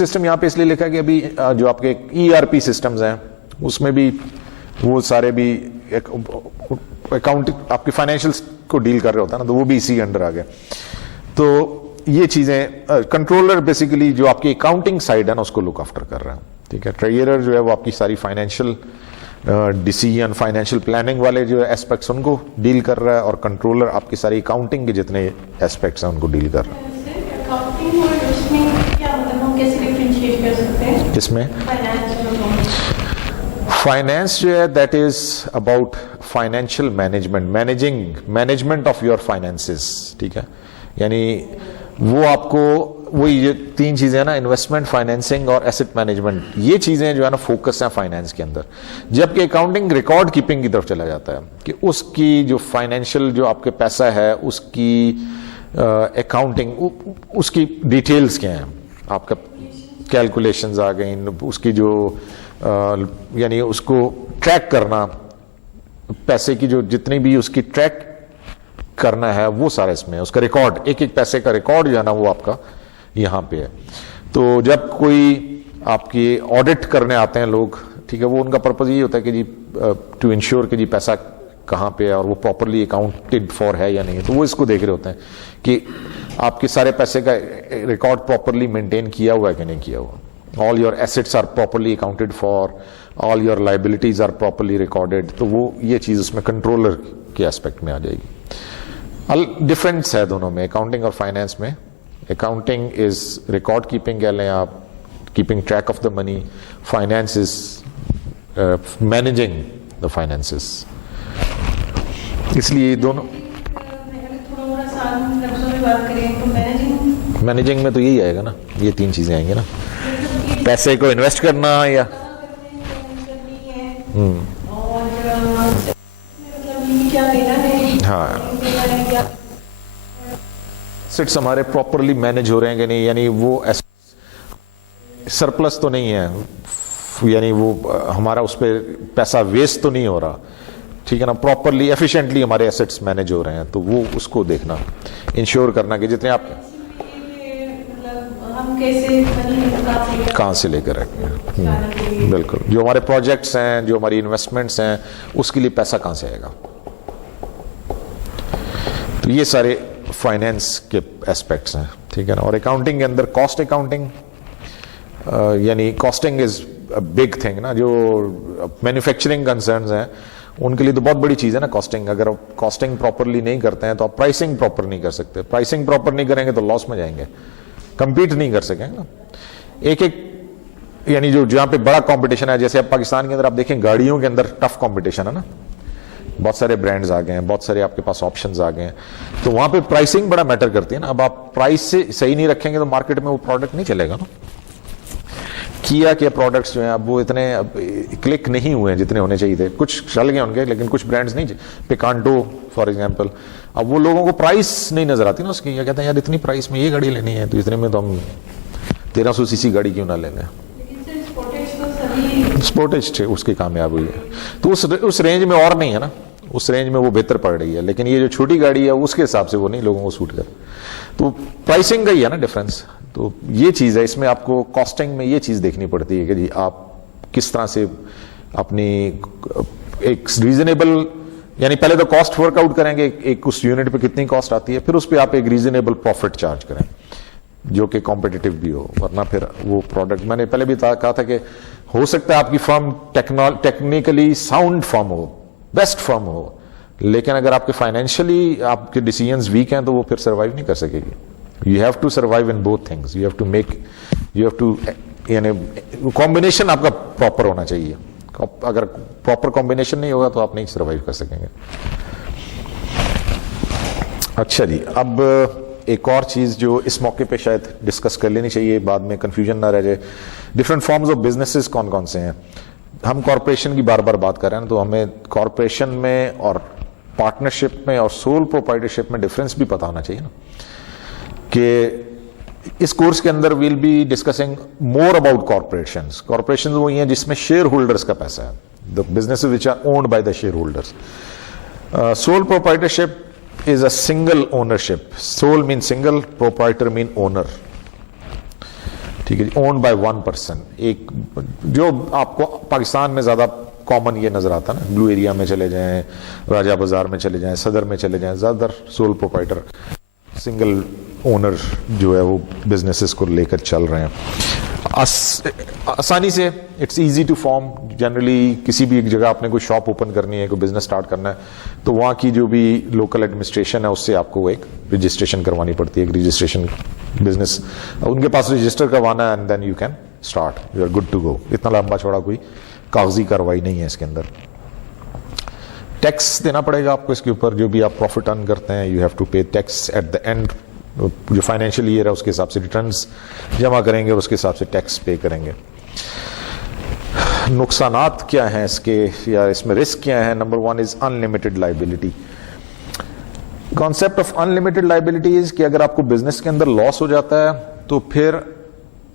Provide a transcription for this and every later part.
System یہاں پہ اس لیے لکھا کہ ابھی جو آپ کے ای آر پی سسٹمز ہیں اس میں بھی وہ سارے بھی اکاؤنٹ آپ کے فائنینشیل کو ڈیل کر رہے ہوتا ہے نا، تو وہ بھی اسی انڈر آ گیا. تو یہ چیزیں کنٹرولر بیسیکلی جو آپ کی اکاؤنٹنگ سائڈ ہے نا اس کو لک آفٹر کر رہا ہے. ٹھیک ہے، ٹریئرر جو ہے وہ آپ کی ساری فائنینشیل ڈیسیجن فائنینشیل پلاننگ والے جو ایسپیکٹس ان کو ڈیل کر رہا ہے، اور کنٹرولر آپ کی ساری اکاؤنٹنگ کے جتنے ایسپیکٹس ہیں ان کو ڈیل کر رہا ہے. اس میں فائنینس جو ہے that is about financial management of your finances. ٹھیک ہے، یعنی وہ آپ کو وہی یہ تین چیزیں ہیں نا، انویسٹمنٹ، فائنینسنگ اور ایسٹ مینجمنٹ، یہ چیزیں جو ہے نا فوکس ہیں فائنینس کے اندر. جبکہ اکاؤنٹنگ ریکارڈ کیپنگ کی طرف چلا جاتا ہے کہ اس کی جو فائنینشیل جو آپ کے پیسہ ہے اس کی اکاؤنٹنگ، اس کی ڈیٹیلز کیا ہیں، آپ کا کیلکولیشنز آ گئیں، اس کی جو یعنی اس کو ٹریک کرنا، پیسے کی جو جتنی بھی اس کی ٹریک کرنا ہے وہ سارا اس میں، اس کا ریکارڈ، ایک ایک پیسے کا ریکارڈ جو ہے نا وہ آپ کا یہاں پہ ہے. تو جب کوئی آپ کی آڈٹ کرنے آتے ہیں لوگ، ٹھیک ہے، وہ ان کا پرپز یہ ہوتا ہے کہ جی ٹو انشور کہ جی پیسہ کہاں پہ ہے اور وہ پراپرلی اکاؤنٹڈ فار ہے یا نہیں ہے. تو وہ اس کو دیکھ رہے ہوتے ہیں کہ آپ کے سارے پیسے کا ریکارڈ پراپرلی مینٹین کیا ہوا ہے کہ نہیں کیا ہوا. All your assets are properly accounted for, all your liabilities are properly recorded. تو وہ یہ چیز اس میں کنٹرولر کے اسپیکٹ میں آ جائے گی. ڈفرینس ہے دونوں میں، اکاؤنٹنگ اور فائنینس میں. اکاؤنٹنگ از ریکارڈ کیپنگ کہہ لیں آپ، keeping track of the money. Finance is managing the finances. اس لیے دونوں مینیجنگ میں تو یہی آئے گا نا، یہ تین چیزیں آئیں گی نا، پیسے کو انویسٹ کرنا یا ہاں ایسٹس ہمارے پراپرلی مینج ہو رہے ہیں کہ نہیں، یعنی وہ سرپلس تو نہیں ہے، یعنی وہ ہمارا اس پہ پیسہ ویسٹ تو نہیں ہو رہا. ٹھیک ہے نا، پراپرلی ایفیشینٹلی ہمارے ایسٹس مینج ہو رہے ہیں. تو وہ اس کو دیکھنا، انشور کرنا کہ جتنے آپ کہاں سے لے کر رکھیں گے. بالکل، جو ہمارے پروجیکٹس ہیں، جو ہماری انویسٹمنٹس ہیں، اس کے لیے پیسہ کہاں سے آئے گا. تو یہ سارے فائنینس کے ایسپیکٹس ہیں. ٹھیک ہے نا. اور اکاؤنٹنگ کے اندر کاسٹ اکاؤنٹنگ، یعنی کاسٹنگ از بگ تھنگ نا. جو مینوفیکچرنگ کنسرنز ہیں ان کے لیے تو بہت بڑی چیز ہے نا کاسٹنگ. اگر آپ کاسٹنگ پراپرلی نہیں کرتے ہیں تو آپ پرائسنگ پراپر نہیں کر سکتے. پرائسنگ پراپر نہیں کریں گے تو لاس میں جائیں گے، کمپیٹ نہیں کر سکیں گے نا. ایک یعنی جو جہاں پہ بڑا کمپٹیشن ہے، جیسے اب پاکستان کے اندر آپ دیکھیں گاڑیوں کے اندر ٹف کمپٹیشن ہے نا، بہت سارے برانڈز آ گئے ہیں، بہت سارے آپ کے پاس آپشنز آ گئے ہیں. تو وہاں پہ پرائسنگ بڑا میٹر کرتی ہے نا. اب آپ پرائس سے صحیح نہیں رکھیں گے تو مارکیٹ میں وہ پروڈکٹ نہیں چلے گا نا. کیا پروڈکٹس جو ہیں اب وہ اتنے کلک نہیں ہوئے ہیں جتنے ہونے چاہیے تھے. کچھ چل گئے ہوں گے لیکن کچھ برانڈز نہیں. پکانٹو فار ایگزامپل، اب وہ لوگوں کو پرائس نہیں نظر آتی نا اس کی. یہ کہتے ہیں یار اتنی پرائس میں یہ گاڑی لینی ہے تو اتنے میں تو ہم 1300 cc گاڑی کیوں نہ لے لیں. اسپورٹیج اس کی کامیاب ہوئی ہے. تو اس رینج میں اور نہیں ہے نا، اس رینج میں وہ بہتر پڑ رہی ہے. لیکن یہ جو چھوٹی گاڑی ہے اس کے حساب سے وہ نہیں لوگوں کو سوٹ کر. تو پرائسنگ کا ہی ہے نا ڈفرینس. تو یہ چیز ہے، اس میں آپ کو کاسٹنگ میں یہ چیز دیکھنی پڑتی ہے کہ جی آپ کس طرح سے اپنی ایک ریزنیبل، یعنی پہلے تو کاسٹ ورک آؤٹ کریں گے ایک اس یونٹ پہ کتنی کاسٹ آتی ہے، پھر اس پہ آپ ایک ریزنیبل پروفٹ چارج کریں جو کہ کمپٹیٹو بھی ہو. ورنہ پھر وہ پروڈکٹ، میں نے پہلے بھی کہا تھا کہ ہو سکتا ہے آپ کی فرم ٹیکنیکلی ساؤنڈ فرم ہو، بیسٹ فرم ہو، لیکن اگر آپ کے فائنینشلی آپ کے ڈیسیجنز ویک ہیں تو وہ پھر سروائیو نہیں کر سکے گی. You have to survive in both things. You have to یعنی کمبینیشن آپ کا پراپر ہونا چاہیے. اگر پراپر کمبینیشن نہیں ہوگا تو آپ نہیں سروائیو کر سکیں گے. اچھا جی، اب ایک اور چیز جو اس موقع پہ شاید ڈسکس کر لینی چاہیے، بعد میں کنفیوژن نہ رہ جائے. ڈفرینٹ فارمز آف بزنسز کون کون سے ہیں. ہم کارپوریشن کی بار بار بات کر رہے ہیں تو ہمیں کارپوریشن میں اور پارٹنرشپ میں اور سول پروپرائٹرشپ میں ڈفرینس بھی پتا ہونا چاہیے نا. کہ اس کورس کے اندر we'll be discussing more about corporations. Corporations وہی ہیں جس میں شیئر ہولڈرز کا پیسہ ہے، the businesses which are owned by the shareholders. Sole proprietorship is a single ownership. Sole means single, proprietor mean owner. ٹھیک ہے جی, اونڈ بائی 1%. ایک جو آپ کو پاکستان میں زیادہ کامن یہ نظر آتا ہے نا, بلو ایریا میں چلے جائیں, راجہ بازار میں چلے جائیں, صدر میں چلے جائیں, زیادہ تر سول پروپرائٹر سنگل اونر جو ہے وہ بزنسز کو لے کر چل رہے ہیں آسانی سے. It's easy to form. Generally کسی بھی ایک جگہ آپ نے کوئی شاپ اوپن کرنی ہے, کوئی بزنس اسٹارٹ کرنا ہے, تو وہاں کی جو بھی لوکل ایڈمنسٹریشن ہے اس سے آپ کو ایک رجسٹریشن کروانی پڑتی ہے. ایک رجسٹریشن بزنس ان کے پاس رجسٹر کروانا ہے, and then you can start, you are good to go. اتنا لمبا چوڑا کوئی کاغذی کاروائی نہیں ہے اس کے اندر. ٹیکس دینا پڑے گا آپ کو اس کے اوپر, جو بھی آپ پروفٹ ارن کرتے ہیں you have to pay tax at the end. جو فائنینشیل ایئر ہے اس کے حساب سے ریٹرنز جمع کریں گے اور اس کے حساب سے ٹیکس پے کریں گے. نقصانات کیا ہیں اس کے, یا اس میں رسک کیا ہے؟ Number 1 is unlimited liability. Concept of unlimited liability is کہ اگر آپ کو بزنس کے اندر لاس ہو جاتا ہے تو پھر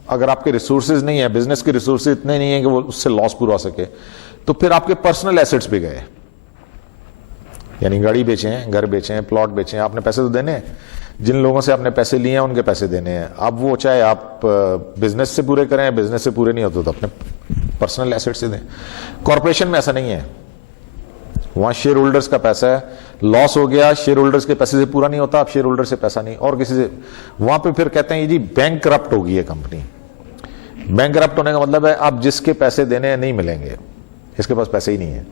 اگر آپ کے ریسورسز نہیں ہیں, بزنس کے ریسورسز اتنے نہیں ہیں کہ وہ اس سے لاس پورا ہو سکے, تو پھر آپ کے پرسنل ایسٹس بھی گئے. یعنی گاڑی بیچے ہیں, گھر بیچے ہیں, پلاٹ بیچے ہیں, آپ نے پیسے تو دینے ہیں. جن لوگوں سے آپ نے پیسے لیے ہیں ان کے پیسے دینے ہیں. اب وہ چاہے آپ بزنس سے پورے کریں, بزنس سے پورے نہیں ہوتے تو اپنے پرسنل ایسٹ سے دیں. کارپوریشن میں ایسا نہیں ہے. وہاں شیئر ہولڈرز کا پیسہ ہے, لاس ہو گیا, شیئر ہولڈرز کے پیسے سے پورا نہیں ہوتا, آپ شیئر ہولڈر سے پیسہ نہیں اور کسی سے. وہاں پہ پھر کہتے ہیں جی بینک کرپٹ ہوگی یہ کمپنی. بینک کرپٹ ہونے کا مطلب ہے آپ جس کے پیسے دینے ہیں نہیں ملیں گے, اس کے پاس پیسے ہی نہیں ہے.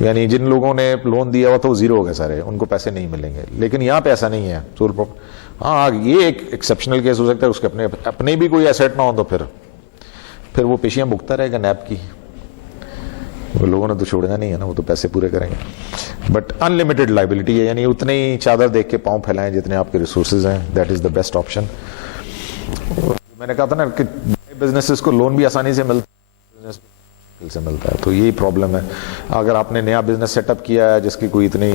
یعنی جن لوگوں نے لون دیا ہوا تو وہ زیرو ہو گئے سارے, ان کو پیسے نہیں ملیں گے. لیکن یہاں پہ ایسا نہیں ہے. ہاں یہ ایک ایکسیپشنل کیس ہو سکتا ہے, اس کے اپنے بھی کوئی ایسٹ نہ ہو تو پھر وہ پیشیاں بھگتا رہے گا نیب کی. وہ لوگوں نے تو چھوڑنا نہیں ہے نا, وہ تو پیسے پورے کریں گے. بٹ انلمیٹڈ لائبلٹی ہے, یعنی اتنے ہی چادر دیکھ کے پاؤں پھیلائیں جتنے آپ کے ریسورسز ہیں. That is the best option. میں نے کہا تھا نا کہ بزنسز کو لون بھی آسانی سے ملتا ہے, تو یہی پرابلم ہے. اگر آپ نے نیا بزنس سیٹ اپ کیا ہے جس کی کوئی اتنی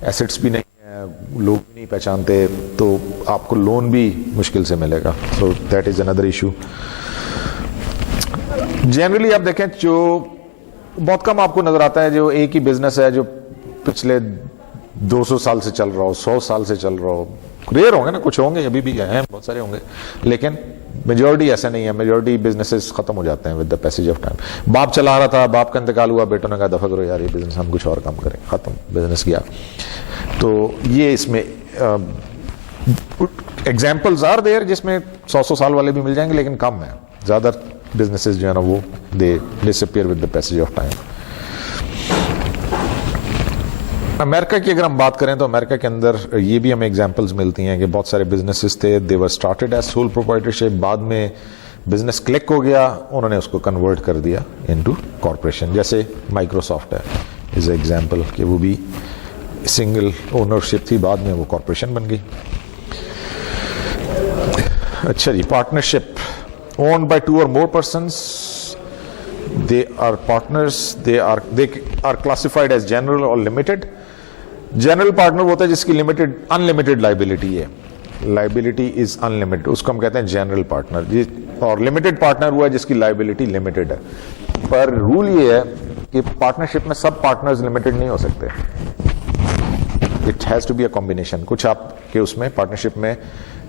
ایسٹس بھی نہیں ہے, لوگ بھی نہیں پہچانتے, تو آپ کو لون بھی مشکل سے ملے گا. So that is another issue. Generally آپ دیکھیں جو بہت کم آپ کو نظر آتا ہے جو ایک ہی بزنس ہے جو پچھلے 200 سال سے چل رہا ہو, 100 سال سے چل رہا ہو. ریئر ہوں گے نا, کچھ ہوں گے, ابھی بھی ہیں بہت سارے ہوں گے, لیکن میجورٹی ایسا نہیں ہے. میجورٹی بزنسز ختم ہو جاتے ہیں with the passage of time. باپ چلا رہا تھا, باپ کا انتقال ہوا, بیٹوں نے کہا دفع کرو یار یہ بزنس, ہم کچھ اور کام کریں, ختم, بزنس گیا. تو یہ اس میں ایگزامپلز آر دیئر جس میں 100 سال والے بھی مل جائیں گے, لیکن کم ہے. زیادہ بزنسز جو ہے نا وہ they disappear with the passage of time. America کی اگر ہم بات کریں تو امریکہ کے اندر یہ بھی ہمیں ایگزامپلز ملتی ہیں کہ بہت سارے بزنسز تھے, دے ور اسٹارٹڈ ایز سول پروپرائٹرشپ, بعد میں بزنس کلک ہو گیا, انہوں نے اس کو کنورٹ کر دیا انٹو کارپوریشن. جیسے مائکروسافٹ ہے از اے ایگزامپل کہ وہ بھی سنگل اونرشپ تھی, بعد میں وہ کارپوریشن بن گئی. اچھا جی, partnership owned by 2 or more persons. They are partners. They are classified as general or limited. General partner ہوتا ہے جس کی unlimited liability ہے. Liability is unlimited. اس کو ہم کہتے ہیں general partner. اور limited partner ہوا ہے جس کی liability limited ہے. پر رول یہ ہے کہ پارٹنرشپ میں سب پارٹنرز limited نہیں ہو سکتے. It has to be a combination. کچھ آپ کے اس میں پارٹنرشپ میں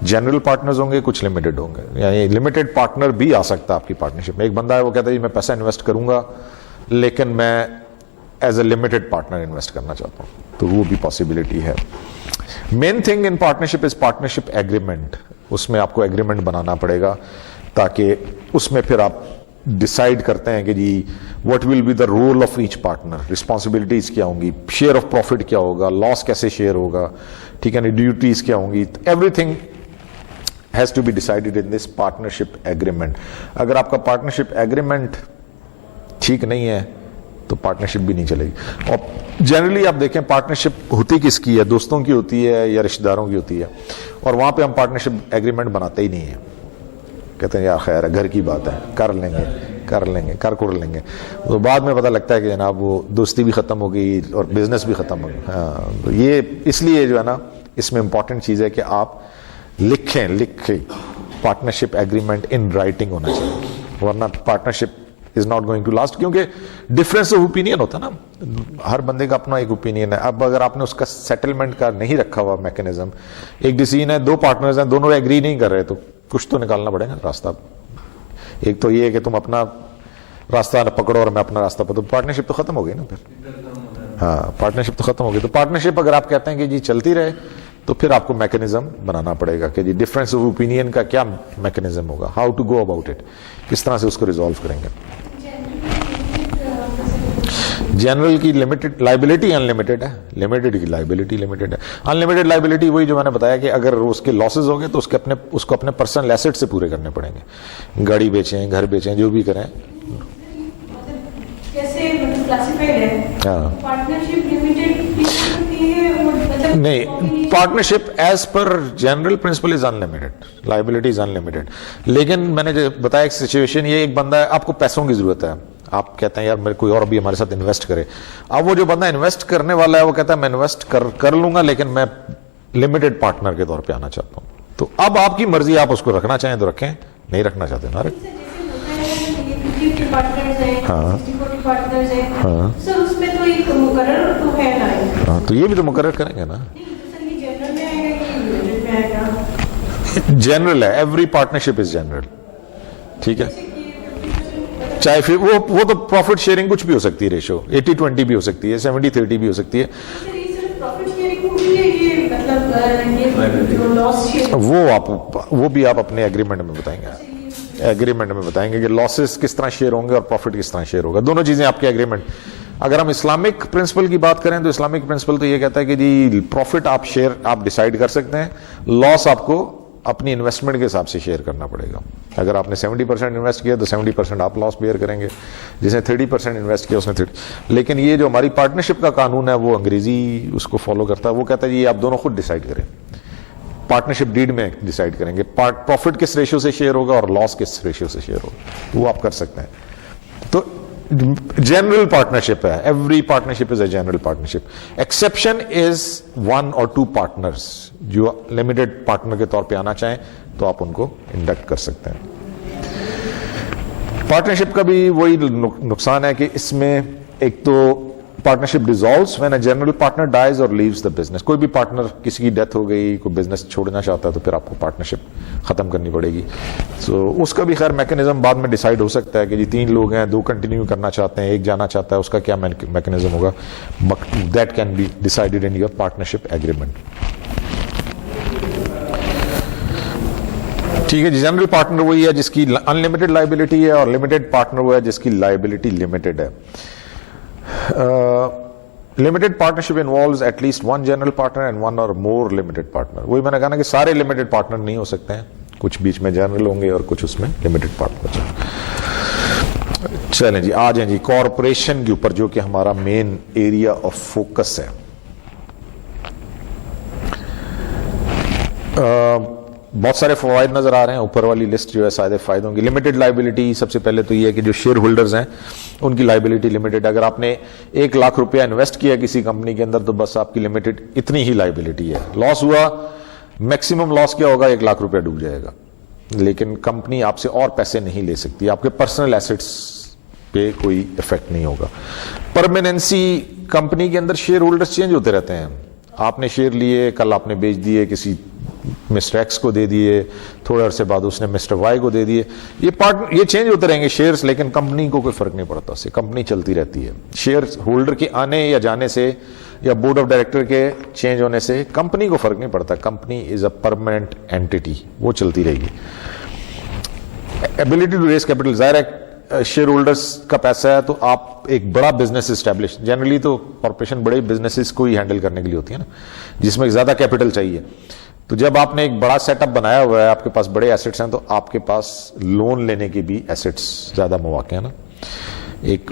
جنرل پارٹنرز ہوں گے, کچھ لمیٹڈ ہوں گے. یعنی لمیٹڈ پارٹنر بھی آ سکتا ہے آپ کی پارٹنرشپ میں. ایک بندہ ہے وہ کہتا ہے میں پیسہ انویسٹ کروں گا لیکن میں as a limited partner invest کرنا چاہتا ہوں, تو وہ بھی پاسبلٹی ہے. Main thing in partnership is partnership agreement. اس میں آپ کو ایگریمنٹ بنانا پڑے گا تاکہ اس میں پھر آپ ڈیسائیڈ کرتے ہیں کہ جی what will be the role of each partner, responsibilities کیا ہوں گی, شیئر آف پروفٹ کیا ہوگا, لاس کیسے شیئر ہوگا, ٹھیک ہے نا, ڈیوٹیز کیا ہوں گی. Every thing has to be decided in this partnership agreement. اگر آپ کا پارٹنرشپ ایگریمنٹ ٹھیک نہیں ہے تو پارٹنرشپ بھی نہیں چلے گی. اور جنرلی آپ دیکھیں پارٹنرشپ ہوتی کس کی ہے, دوستوں کی ہوتی ہے یا رشتہ داروں کی ہوتی ہے, اور وہاں پہ ہم پارٹنرشپ ایگریمنٹ بناتے ہی نہیں ہیں. کہتے ہیں یار خیر ہے, گھر کی بات ہے, کر لیں گے, کر لیں گے. تو بعد میں پتہ لگتا ہے کہ جناب وہ دوستی بھی ختم ہو گئی اور بزنس بھی ختم ہو گئی. ہاں, یہ اس لیے جو ہے نا اس میں امپورٹنٹ چیز ہے کہ آپ لکھیں پارٹنرشپ ایگریمنٹ ان رائٹنگ ہونا چاہیے, ورنہ partnership is not going to last. کیونکہ ڈفرینس آف اوپینین ہوتا ہے نا, ہر بندے کا اپنا ایک اوپینین ہے. اب اگر آپ نے اس کا سیٹلمنٹ کا نہیں رکھا ہوا میکینزم, ایک ڈیسیژن ہے, 2 پارٹنرز ہیں, دونوں ایگری نہیں کر رہے, تو کچھ تو نکالنا پڑے گا راستہ. ایک تو یہ ہے کہ تم اپنا راستہ نہ پکڑو اور میں اپنا راستہ پکڑوں, پارٹنرشپ تو ختم ہو گئی نا پھر. ہاں پارٹنرشپ تو ختم ہو گئی. تو پارٹنرشپ اگر آپ کہتے ہیں کہ جی چلتی رہے تو پھر آپ کو میکینزم بنانا پڑے گا کہ جی ڈفرینس آف اوپینین کا کیا میکینزم ہوگا, how to go about it, کس طرح سے اس کو ریزالو کریں گے. جنرل کی لمیٹڈ لائبلٹی ان لمیٹڈ ہے, لمیٹڈ کی لائبلٹی لمیٹڈ ہے. ان لمیٹڈ لائبلٹی وہی جو میں نے بتایا کہ اگر اس کے لاسز ہو گئے تو اس کو اپنے پرسنل ایسٹ سے پورے کرنے پڑیں گے, گاڑی بیچیں, گھر بیچیں, جو بھی کریں. نہیں, partnership as per general principle is unlimited, liability is unlimited. لیکن میں نے جو بتایا ایک سچویشن, یہ ایک بندہ ہے, آپ کو پیسوں کی ضرورت ہے, آپ کہتے ہیں یار میرے کوئی اور بھی ہمارے ساتھ انویسٹ کرے. اب وہ جو بندہ انویسٹ کرنے والا ہے وہ کہتا ہے میں انویسٹ کر لوں گا لیکن میں لمیٹڈ پارٹنر کے طور پہ آنا چاہتا ہوں. تو اب آپ کی مرضی, آپ اس کو رکھنا چاہیں تو رکھیں, نہیں رکھنا چاہتے نا رکھ. ہاں ہاں, تو یہ بھی تو مقرر کریں گے نا. جنرل ہے, ایوری پارٹنرشپ از جنرل. ٹھیک ہے, چاہے پھر وہ تو پروفٹ شیئرنگ کچھ بھی ہو سکتی ہے, ریشو 80-20 بھی ہو سکتی ہے, 70-30 بھی ہو سکتی ہے. وہ بھی آپ اپنے ایگریمنٹ میں بتائیں گے, ایگریمنٹ میں بتائیں گے کہ لاسز کس طرح شیئر ہوں گے اور پروفٹ کس طرح شیئر ہوگا. دونوں چیزیں آپ کے ایگریمنٹ. اگر ہم اسلامک پرنسپل کی بات کریں تو اسلامک پرنسپل تو یہ کہتا ہے کہ جی پروفٹ آپ شیئر آپ ڈیسائیڈ کر سکتے ہیں, لاس آپ کو اپنی انویسٹمنٹ کے حساب سے شیئر کرنا پڑے گا. اگر آپ نے 70% انویسٹ کیا تو 70% آپ لاس بیئر کریں گے, جس نے 30% انویسٹ کیا اس نے 30. لیکن یہ جو ہماری پارٹنرشپ کا قانون ہے وہ انگریزی اس کو فالو کرتا ہے, وہ کہتا ہے یہ آپ دونوں خود ڈیسائیڈ کریں, پارٹنرشپ ڈیڈ میں ڈیسائیڈ کریں گے پروفٹ کس ریشیو سے شیئر ہوگا اور لاس کس ریشیو سے شیئر ہوگا, وہ آپ کر سکتے ہیں. تو جنرل پارٹنرشپ ہے, every partnership is a general partnership. Exception is 1 or 2 partners جو لمیٹڈ پارٹنر کے طور پہ آنا چاہیں تو آپ ان کو انڈکٹ کر سکتے ہیں. پارٹنرشپ کا بھی وہی نقصان ہے کہ اس میں ایک تو partnership dissolves when a general partner dies اور لیوز دا بزنس. کوئی بھی پارٹنر کسی کی ڈیتھ ہو گئی, کوئی بزنس چھوڑنا چاہتا ہے تو پھر آپ کو پارٹنرشپ ختم کرنی پڑے گی. سو اس کا بھی خیر میکینزم بعد میں ڈیسائیڈ ہو سکتا ہے کہ جی 3 لوگ ہیں, 2 کنٹینیو کرنا چاہتے ہیں, ایک جانا چاہتا ہے, اس کا کیا میکینزم ہوگا. That can be decided in your partnership agreement. ٹھیک ہے جی. جنرل پارٹنر وہی ہے جس کی انلمیٹڈ لائبلٹی ہے, اور لمیٹڈ پارٹنر وہ ہے جس کی لائبلٹی لمیٹڈ ہے. Limited partnership involves at least 1 general partner and 1 or more limited partner. وہی میں نے کہا نا کہ سارے limited partner نہیں ہو سکتے ہیں, کچھ بیچ میں جنرل ہوں گے اور کچھ اس میں limited partner. چلیں جی, آ جائیں جی کارپوریشن کے اوپر جو کہ ہمارا مین ایریا آف فوکس ہے. بہت سارے فوائد نظر آ رہے ہیں, اوپر والی لسٹ جو ہے شاید فائدوں کی. لمیٹڈ لائبلٹی سب سے پہلے تو یہ ہے کہ جو شیئر ہولڈرز ہیں ان کی لائبلٹی لمیٹڈ. اگر آپ نے 1 لاکھ روپیہ انویسٹ کیا کسی کمپنی کے اندر تو بس آپ کی لمیٹڈ اتنی ہی لائبلٹی ہے. لاس ہوا, میکسیمم لاس کیا ہوگا, 1 لاکھ روپیہ ڈوب جائے گا. لیکن کمپنی آپ سے اور پیسے نہیں لے سکتی, آپ کے پرسنل ایسٹس پہ کوئی افیکٹ نہیں ہوگا. پرماننسی, کمپنی کے اندر شیئر ہولڈرز چینج ہوتے رہتے ہیں. آپ نے شیئر لیے, کل آپ نے بیچ دیے, کسی مسٹر ایکس کو دے دیے, تھوڑے عرصے بعد اس نے مسٹر وائی کو دے دیے. یہ چینج ہوتے رہیں گے شیئرز, لیکن کمپنی کو کوئی فرق نہیں پڑتا, اس سے کمپنی چلتی رہتی ہے. شیئر ہولڈر کے آنے یا جانے سے یا بورڈ آف ڈائریکٹر کے چینج ہونے سے کمپنی کو فرق نہیں پڑتا. Company is a permanent entity, وہ چلتی رہے گی. ایبلٹی ٹو ریز کیپٹل, ظاہر ہے شیئر ہولڈرز کا پیسہ ہے تو آپ ایک بڑا بزنس اسٹیبلش, جنرلی تو کارپوریشن بڑے بزنسز کو ہی ہینڈل کرنے کے لیے ہوتی ہے نا, جس میں زیادہ کیپٹل چاہیے. تو جب آپ نے ایک بڑا سیٹ اپ بنایا ہوا ہے, آپ کے پاس بڑے ایسٹس ہیں, تو آپ کے پاس لون لینے کے بھی ایسٹس زیادہ مواقع ہیں نا. ایک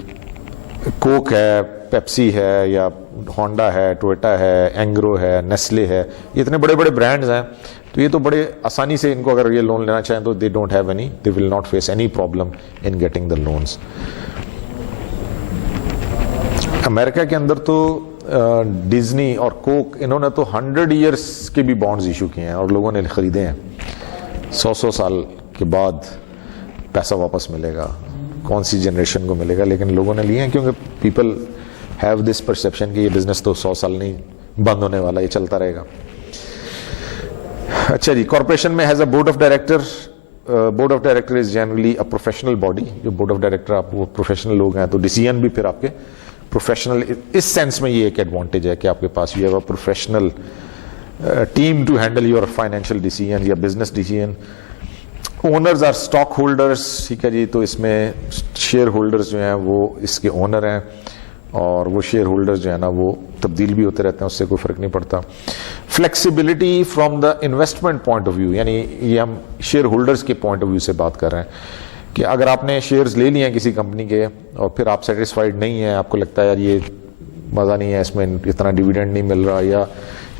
کوک ہے, پیپسی ہے, یا ہونڈا ہے, ٹویٹا ہے, اینگرو ہے, نیسلے ہے, یہ اتنے بڑے بڑے برانڈز ہیں, تو یہ تو بڑے آسانی سے ان کو اگر یہ لون لینا چاہیں تو they don't have any, they will not face any problem in getting the loans. America کے اندر تو ڈزنی اور کوک, انہوں نے تو 100 ایئرس کے بھی بانڈز ایشو کیے ہیں اور لوگوں نے خریدے ہیں. 100 سال کے بعد پیسہ واپس ملے گا, کون سی جنریشن کو ملے گا, لیکن لوگوں نے لیے ہیں کیونکہ پیپل ہیو دس پرسیپشن کہ یہ بزنس تو 100 سال نہیں بند ہونے والا, یہ چلتا رہے گا. اچھا جی, کارپوریشن میں has a board of director board of director is generally a professional body. जो बोर्ड ऑफ डायरेक्टर आप वो प्रोफेशनल लोग हैं, तो डिसीजन भी फिर आपके प्रोफेशनल, इस सेंस में ये एक एडवांटेज है कि आपके पास you have a professional team to handle your financial decision या business decision. Owners are stock holders, ठीक है जी. तो इसमें शेयर होल्डर्स जो हैं वो इसके ओनर हैं, और वो शेयर होल्डर्स जो है ना वो तब्दील भी होते रहते हैं, उससे कोई फर्क नहीं पड़ता. Flexibility from the investment point of view, यानी ये हम शेयर होल्डर्स के पॉइंट ऑफ व्यू से बात कर रहे हैं कि अगर आपने शेयर्स ले लिए हैं किसी कंपनी के और फिर आप सेटिस्फाइड नहीं है, आपको लगता है यार ये मज़ा नहीं है, इसमें इतना डिविडेंड नहीं मिल रहा या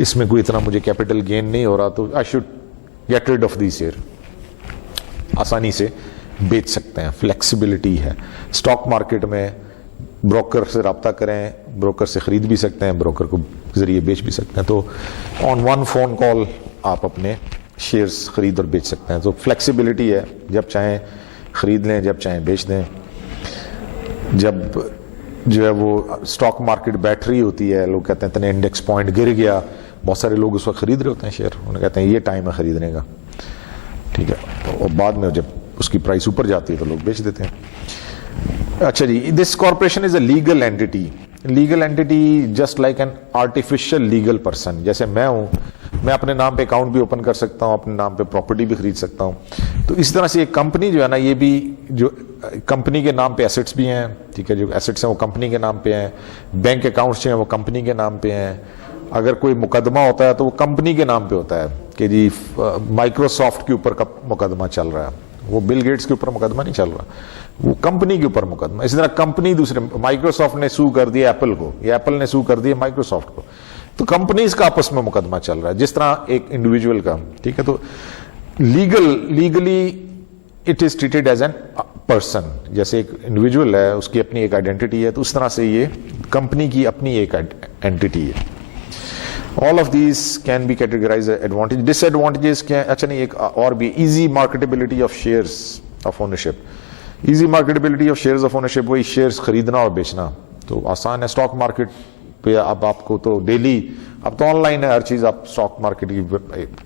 इसमें कोई इतना मुझे कैपिटल गेन नहीं हो रहा, तो I should get rid of the share, आसानी से बेच सकते हैं. फ्लेक्सिबिलिटी है. स्टॉक मार्केट में ब्रोकर से रब्ता करें, ब्रोकर से ख़रीद भी सकते हैं, ब्रोकर को ज़रिए बेच भी सकते हैं. तो ऑन वन फ़ोन कॉल आप अपने शेयर्स ख़रीद और बेच सकते हैं. तो फ्लेक्सिबिलिटी है, जब चाहें ख़रीद लें, जब चाहें बेच दें. जब जो है वो स्टॉक मार्केट बैठ रही होती है, लोग कहते हैं इतने इंडेक्स पॉइंट गिर गया, बहुत सारे लोग उस वक्त ख़रीद रहे होते हैं शेयर, उन्हें कहते हैं ये टाइम है ख़रीदने का, ठीक है. और बाद में जब उसकी प्राइस ऊपर जाती है तो लोग बेच देते हैं. अच्छा जी, this corporation is a legal entity. Legal entity just like an artificial legal person. जैसे मैं हूं, मैं अपने नाम पे अकाउंट भी ओपन कर सकता हूं, अपने नाम पे प्रॉपर्टी भी खरीद सकता हूं. तो इस तरह से एक कंपनी जो है ना, ये भी जो कंपनी के नाम पे एसेट्स भी हैं, ठीक है, जो एसेट्स हैं वो कंपनी के नाम पे हैं, बैंक अकाउंट्स जो हैं वो कंपनी के नाम पे हैं. अगर कोई मुकदमा होता है तो वो कंपनी के नाम पे होता है कि जी माइक्रोसॉफ्ट के ऊपर का मुकदमा चल रहा है, वो बिल गेट्स के ऊपर मुकदमा नहीं चल रहा, वो कंपनी के ऊपर मुकदमा. इसी तरह कंपनी दूसरे, माइक्रोसॉफ्ट ने सू कर दिया एप्पल को, या एप्पल ने सू कर दिया माइक्रोसॉफ्ट को, तो कंपनीज का आपस में मुकदमा चल रहा है, जिस तरह एक इंडिविजुअल का, ठीक है. तो legally it is treated as an person. जैसे एक इंडिविजुअल है, उसकी अपनी एक आइडेंटिटी है, तो उस तरह से ये कंपनी की अपनी एक एंटिटी है. All of these can be categorise advantage. Disadvantages क्या है? अच्छा नहीं, एक और भी, easy marketability of shares of ownership. Easy marketability of shares of ownership, वही शेयर्स खरीदना और बेचना तो आसान है. स्टॉक मार्केट पे अब आपको तो डेली, अब तो ऑनलाइन है हर चीज़, आप स्टॉक मार्केट की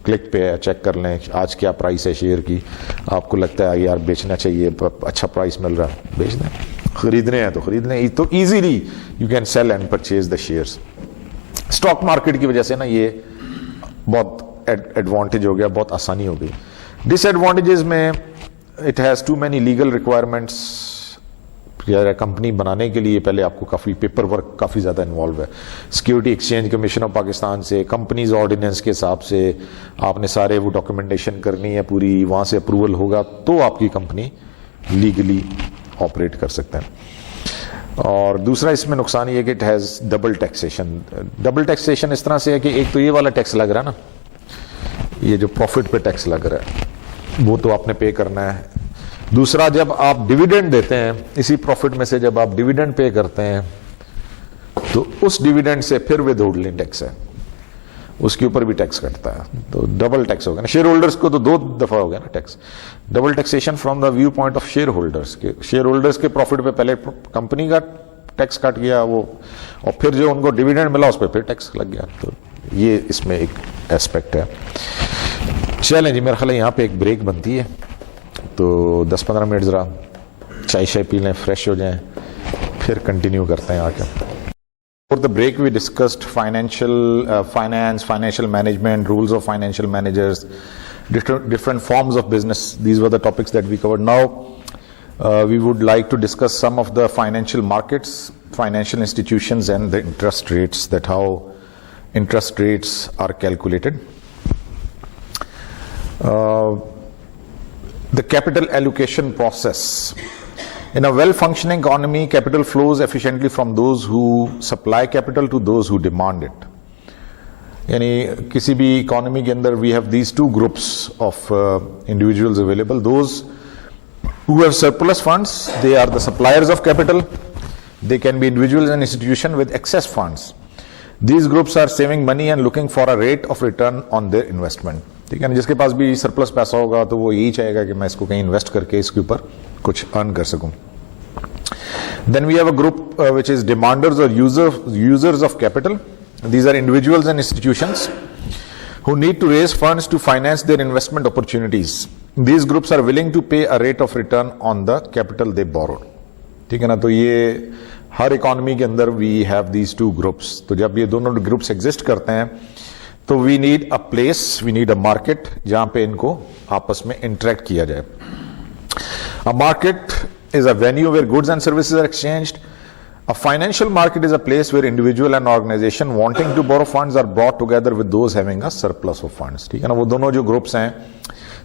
क्लिक पे है, चेक कर लें आज क्या प्राइस है शेयर की. आपको लगता है यार बेचना चाहिए, अच्छा प्राइस मिल रहा है, बेच दें. खरीदने हैं तो खरीद लें. तो easily you can sell and purchase the shares. Stock market की वजह से ना ये बहुत एडवांटेज हो गया, बहुत आसानी हो गई. डिसएडवांटेजेस में it has too many legal requirements. Company बनाने के लिए पहले आपको काफ़ी पेपर वर्क काफ़ी ज़्यादा इन्वॉल्व है. Security exchange commission of Pakistan से, कंपनीज ऑर्डिनेंस के हिसाब से आपने सारे वो डॉक्यूमेंटेशन करनी है पूरी, वहाँ से अप्रूवल होगा तो आपकी कंपनी लीगली ऑपरेट कर सकते हैं. और दूसरा इसमें नुकसान ये कि it has double taxation. Double taxation इस तरह से है कि एक तो ये वाला टैक्स लग रहा है ना, ये जो प्रॉफिट पे टैक्स लग रहा है वो तो आपने पे करना है. दूसरा, जब आप डिविडेंड देते हैं, इसी प्रॉफिट में से जब आप डिविडेंड पे करते हैं तो उस डिविडेंड से फिर विदहोल्डिंग टैक्स है, उसके ऊपर भी टैक्स कटता है. तो डबल टैक्स हो गया ना. शेयर होल्डर्स को तो 2 दफा हो गया ना tax. Double taxation from the view point of share holders के. शेयर होल्डर्स के प्रॉफिट पे पहले कंपनी का टैक्स कट गया वो, और फिर जो उनको डिविडेंड मिला उस पर फिर टैक्स लग गया. तो ये इसमें एक एस्पेक्ट है. चलें जी, मेरा ख्याल है यहाँ पे एक ब्रेक बनती है, तो 10-15 मिनट ज़रा चाय शाय पी लें, फ्रेश हो जाएं, फिर कंटिन्यू करते हैं आके. For the break, we discussed finance, financial management, rules of financial managers, different forms of business. These were the topics that we covered. Now, we would like to discuss some of the financial markets, financial institutions, and the interest rates, that how interest rates are calculated. The capital allocation process. In a well-functioning economy, capital flows efficiently from those who supply capital to those who demand it. यानी किसी भी economy के अंदर we have these two groups of individuals available. Those who have surplus funds, they are the suppliers of capital. They can be individuals and institutions with excess funds. These groups are saving money and looking for a rate of return on their investment. ठीक है ना, जिसके पास भी surplus पैसा होगा तो वो यही चाहेगा कि मैं इसको कहीं इन्वेस्ट करके इसके ऊपर कुछ अर्न कर सकूं. Then we have a group which is demanders or users of capital. These are individuals and institutions who need to raise funds to finance their investment opportunities. these groups are willing to pay a rate of return on the capital they borrowed. ठीक है ना, तो ये हर economy के अंदर we have these two groups. तो जब ये दोनों ग्रुप्स एग्जिस्ट करते हैं तो we need a place, we need a market जहां पे इनको आपस में इंटरेक्ट किया जाए. A market is a venue where goods and services are exchanged. A financial market is a place where individual and organization wanting to borrow funds are brought together with those having a surplus of funds. ठीक है ना, वो दोनों जो groups हैं,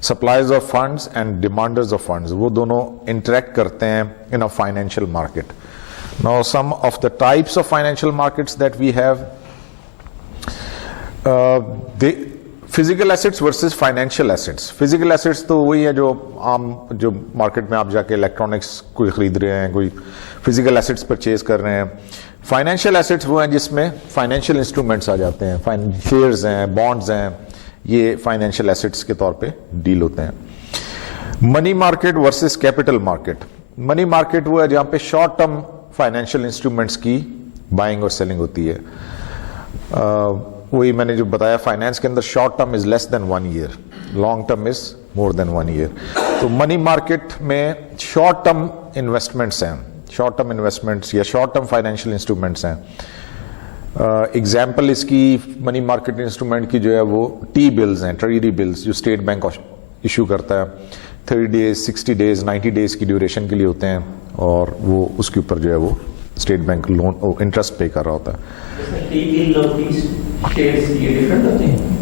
suppliers of funds and demanders of funds, वो दोनों interact करते हैं in a financial market. Now some of the types of financial markets that we have, they physical assets versus financial assets. Physical assets तो वही है जो आम जो मार्केट में आप जाके इलेक्ट्रॉनिक्स कोई खरीद रहे हैं, कोई फिजिकल एसेट्स परचेज कर रहे हैं. फाइनेंशियल एसेट्स वो हैं जिसमें फाइनेंशियल इंस्ट्रूमेंट्स आ जाते हैं, शेयर्स हैं, बॉन्ड्स हैं, ये फाइनेंशियल एसेट्स के तौर पे डील होते हैं. Money market versus capital market. Money market वो है जहां पे शॉर्ट टर्म फाइनेंशियल इंस्ट्रूमेंट्स की बाइंग और सेलिंग होती है. वही मैंने जो बताया, फाइनेंस के अंदर short term is less than 1 year, long term is more than 1 year. तो मनी मार्केट में शॉर्ट टर्म इन्वेस्टमेंट्स हैं, शॉर्ट टर्म इन्वेस्टमेंट्स या शॉर्ट टर्म फाइनेंशियल इंस्ट्रूमेंट्स हैं. एग्जाम्पल इसकी मनी मार्केट इंस्ट्रूमेंट की जो है वो टी बिल्स हैं, ट्रेजरी बिल्स जो स्टेट बैंक इशू करता है. 30 डेज, 60 डेज, 90 डेज की ड्यूरेशन के लिए होते हैं और वो उसके ऊपर जो है वो स्टेट बैंक लोन इंटरेस्ट पे कर रहा होता है.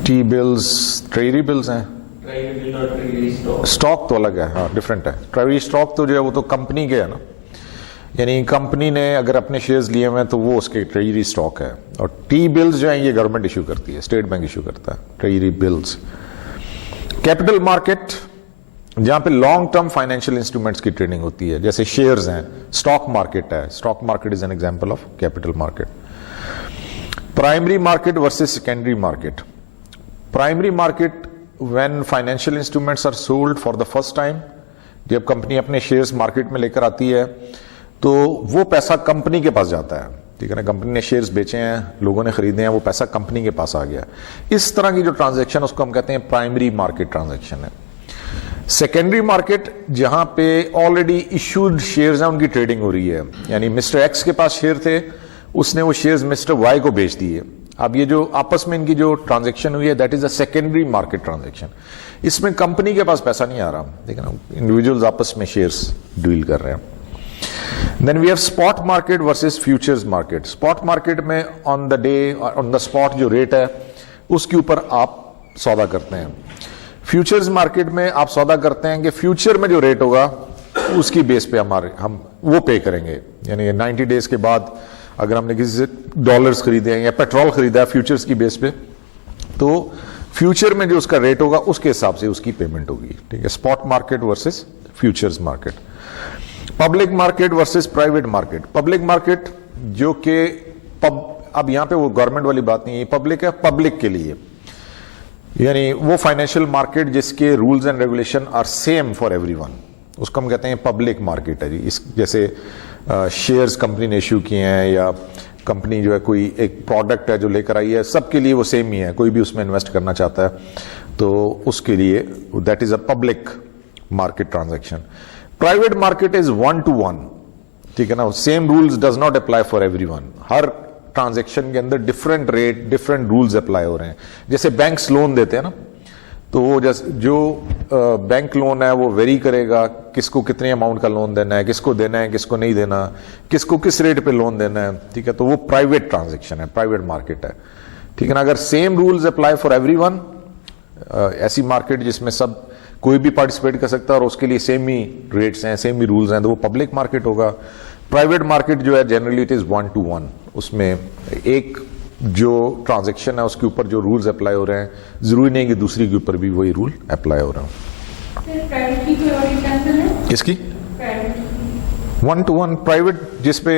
टी बिल्स ट्रेजरी बिल्स हैं, स्टॉक तो अलग है, हाँ डिफरेंट है. ट्रेजरी स्टॉक तो जो है वो तो कंपनी के है ना, यानी कंपनी ने अगर अपने शेयर्स लिए हुए हैं तो वो उसके ट्रेजरी स्टॉक है. और टी बिल्स जो है ये गवर्नमेंट इशू करती है, स्टेट बैंक इशू करता है ट्रेजरी बिल्स. कैपिटल मार्केट जहां पे लॉन्ग टर्म फाइनेंशियल इंस्ट्रूमेंट्स की ट्रेडिंग होती है, जैसे शेयर्स हैं. स्टॉक मार्केट है, stock market is an example of capital market. Primary market versus secondary market. Primary market when financial instruments are sold for the first time. जब company अपने shares market में लेकर आती है तो वो पैसा कंपनी के पास जाता है. ठीक है ना, कंपनी ने शेयर्स बेचे हैं, लोगों ने खरीदे हैं, वो पैसा कंपनी के पास आ गया. इस तरह की जो ट्रांजैक्शन उसको हम कहते हैं प्राइमरी मार्केट ट्रांजैक्शन है. सेकेंडरी मार्केट जहां पे ऑलरेडी इश्यूड शेयर्स हैं, उनकी ट्रेडिंग हो रही है, यानी मिस्टर एक्स के पास शेयर थे, उसने वो शेयर्स मिस्टर वाई को बेच दिए. अब ये जो आपस में इनकी जो ट्रांजैक्शन हुई है that is a secondary market transaction. इसमें कंपनी के पास पैसा नहीं आ रहा, ठीक है ना, इंडिविजुअल्स आपस में शेयर्स डील कर रहे हैं. Then we have spot market versus futures market. Spot market में on the day, on the spot जो रेट है उसके ऊपर आप सौदा करते हैं. फ्यूचर्स मार्केट में आप सौदा करते हैं कि फ्यूचर में जो रेट होगा उसकी बेस पे हम वो पे करेंगे. यानी 90 डेज के बाद अगर हमने किसी से डॉलर्स खरीदे हैं या पेट्रोल खरीदा है फ्यूचर्स की बेस पे, तो फ्यूचर में जो उसका रेट होगा उसके हिसाब से उसकी पेमेंट होगी. ठीक है, spot market versus futures market. Public market versus private market. Public market जो कि अब यहां पे वो गवर्नमेंट वाली बात नहीं है, पब्लिक है, पब्लिक के लिए, यानी वो फाइनेंशियल मार्केट जिसके rules and regulation are same for everyone, उसको हम कहते हैं पब्लिक मार्केट है जी. इस जैसे शेयर्स कंपनी ने इश्यू किए हैं या कंपनी जो है कोई एक प्रोडक्ट है जो लेकर आई है, सबके लिए वो सेम ही है, कोई भी उसमें इन्वेस्ट करना चाहता है तो उसके लिए that is a public market transaction. Private market is 1 to 1. ठीक है ना, same rules does not apply for everyone. Her transaction के अंदर different rate, different rules apply हो रहे हैं. जैसे बैंक्स लोन देते हैं ना, तो वो जो बैंक लोन है वो वेरी करेगा, किसको कितने अमाउंट का लोन देना है, किसको देना है, किसको नहीं देना, किसको किस रेट पे लोन देना है. ठीक है, तो वो प्राइवेट ट्रांजैक्शन है, प्राइवेट मार्केट है. ठीक है ना, अगर same rules apply for everyone, ऐसी मार्केट जिसमें सब कोई भी पार्टिसिपेट कर सकता है और उसके लिए सेम ही रेट्स हैं, सेम ही रूल्स हैं, तो वो पब्लिक मार्केट होगा. प्राइवेट मार्केट जो है जनरली इट इज 1 to 1. उसमें एक जो ट्रांजैक्शन है उसके ऊपर जो रूल्स अप्लाई हो रहे हैं, जरूरी नहीं कि दूसरी के ऊपर भी वही रूल अप्लाई हो रहा हो. किसकी 1 to 1 प्राइवेट, जिसपे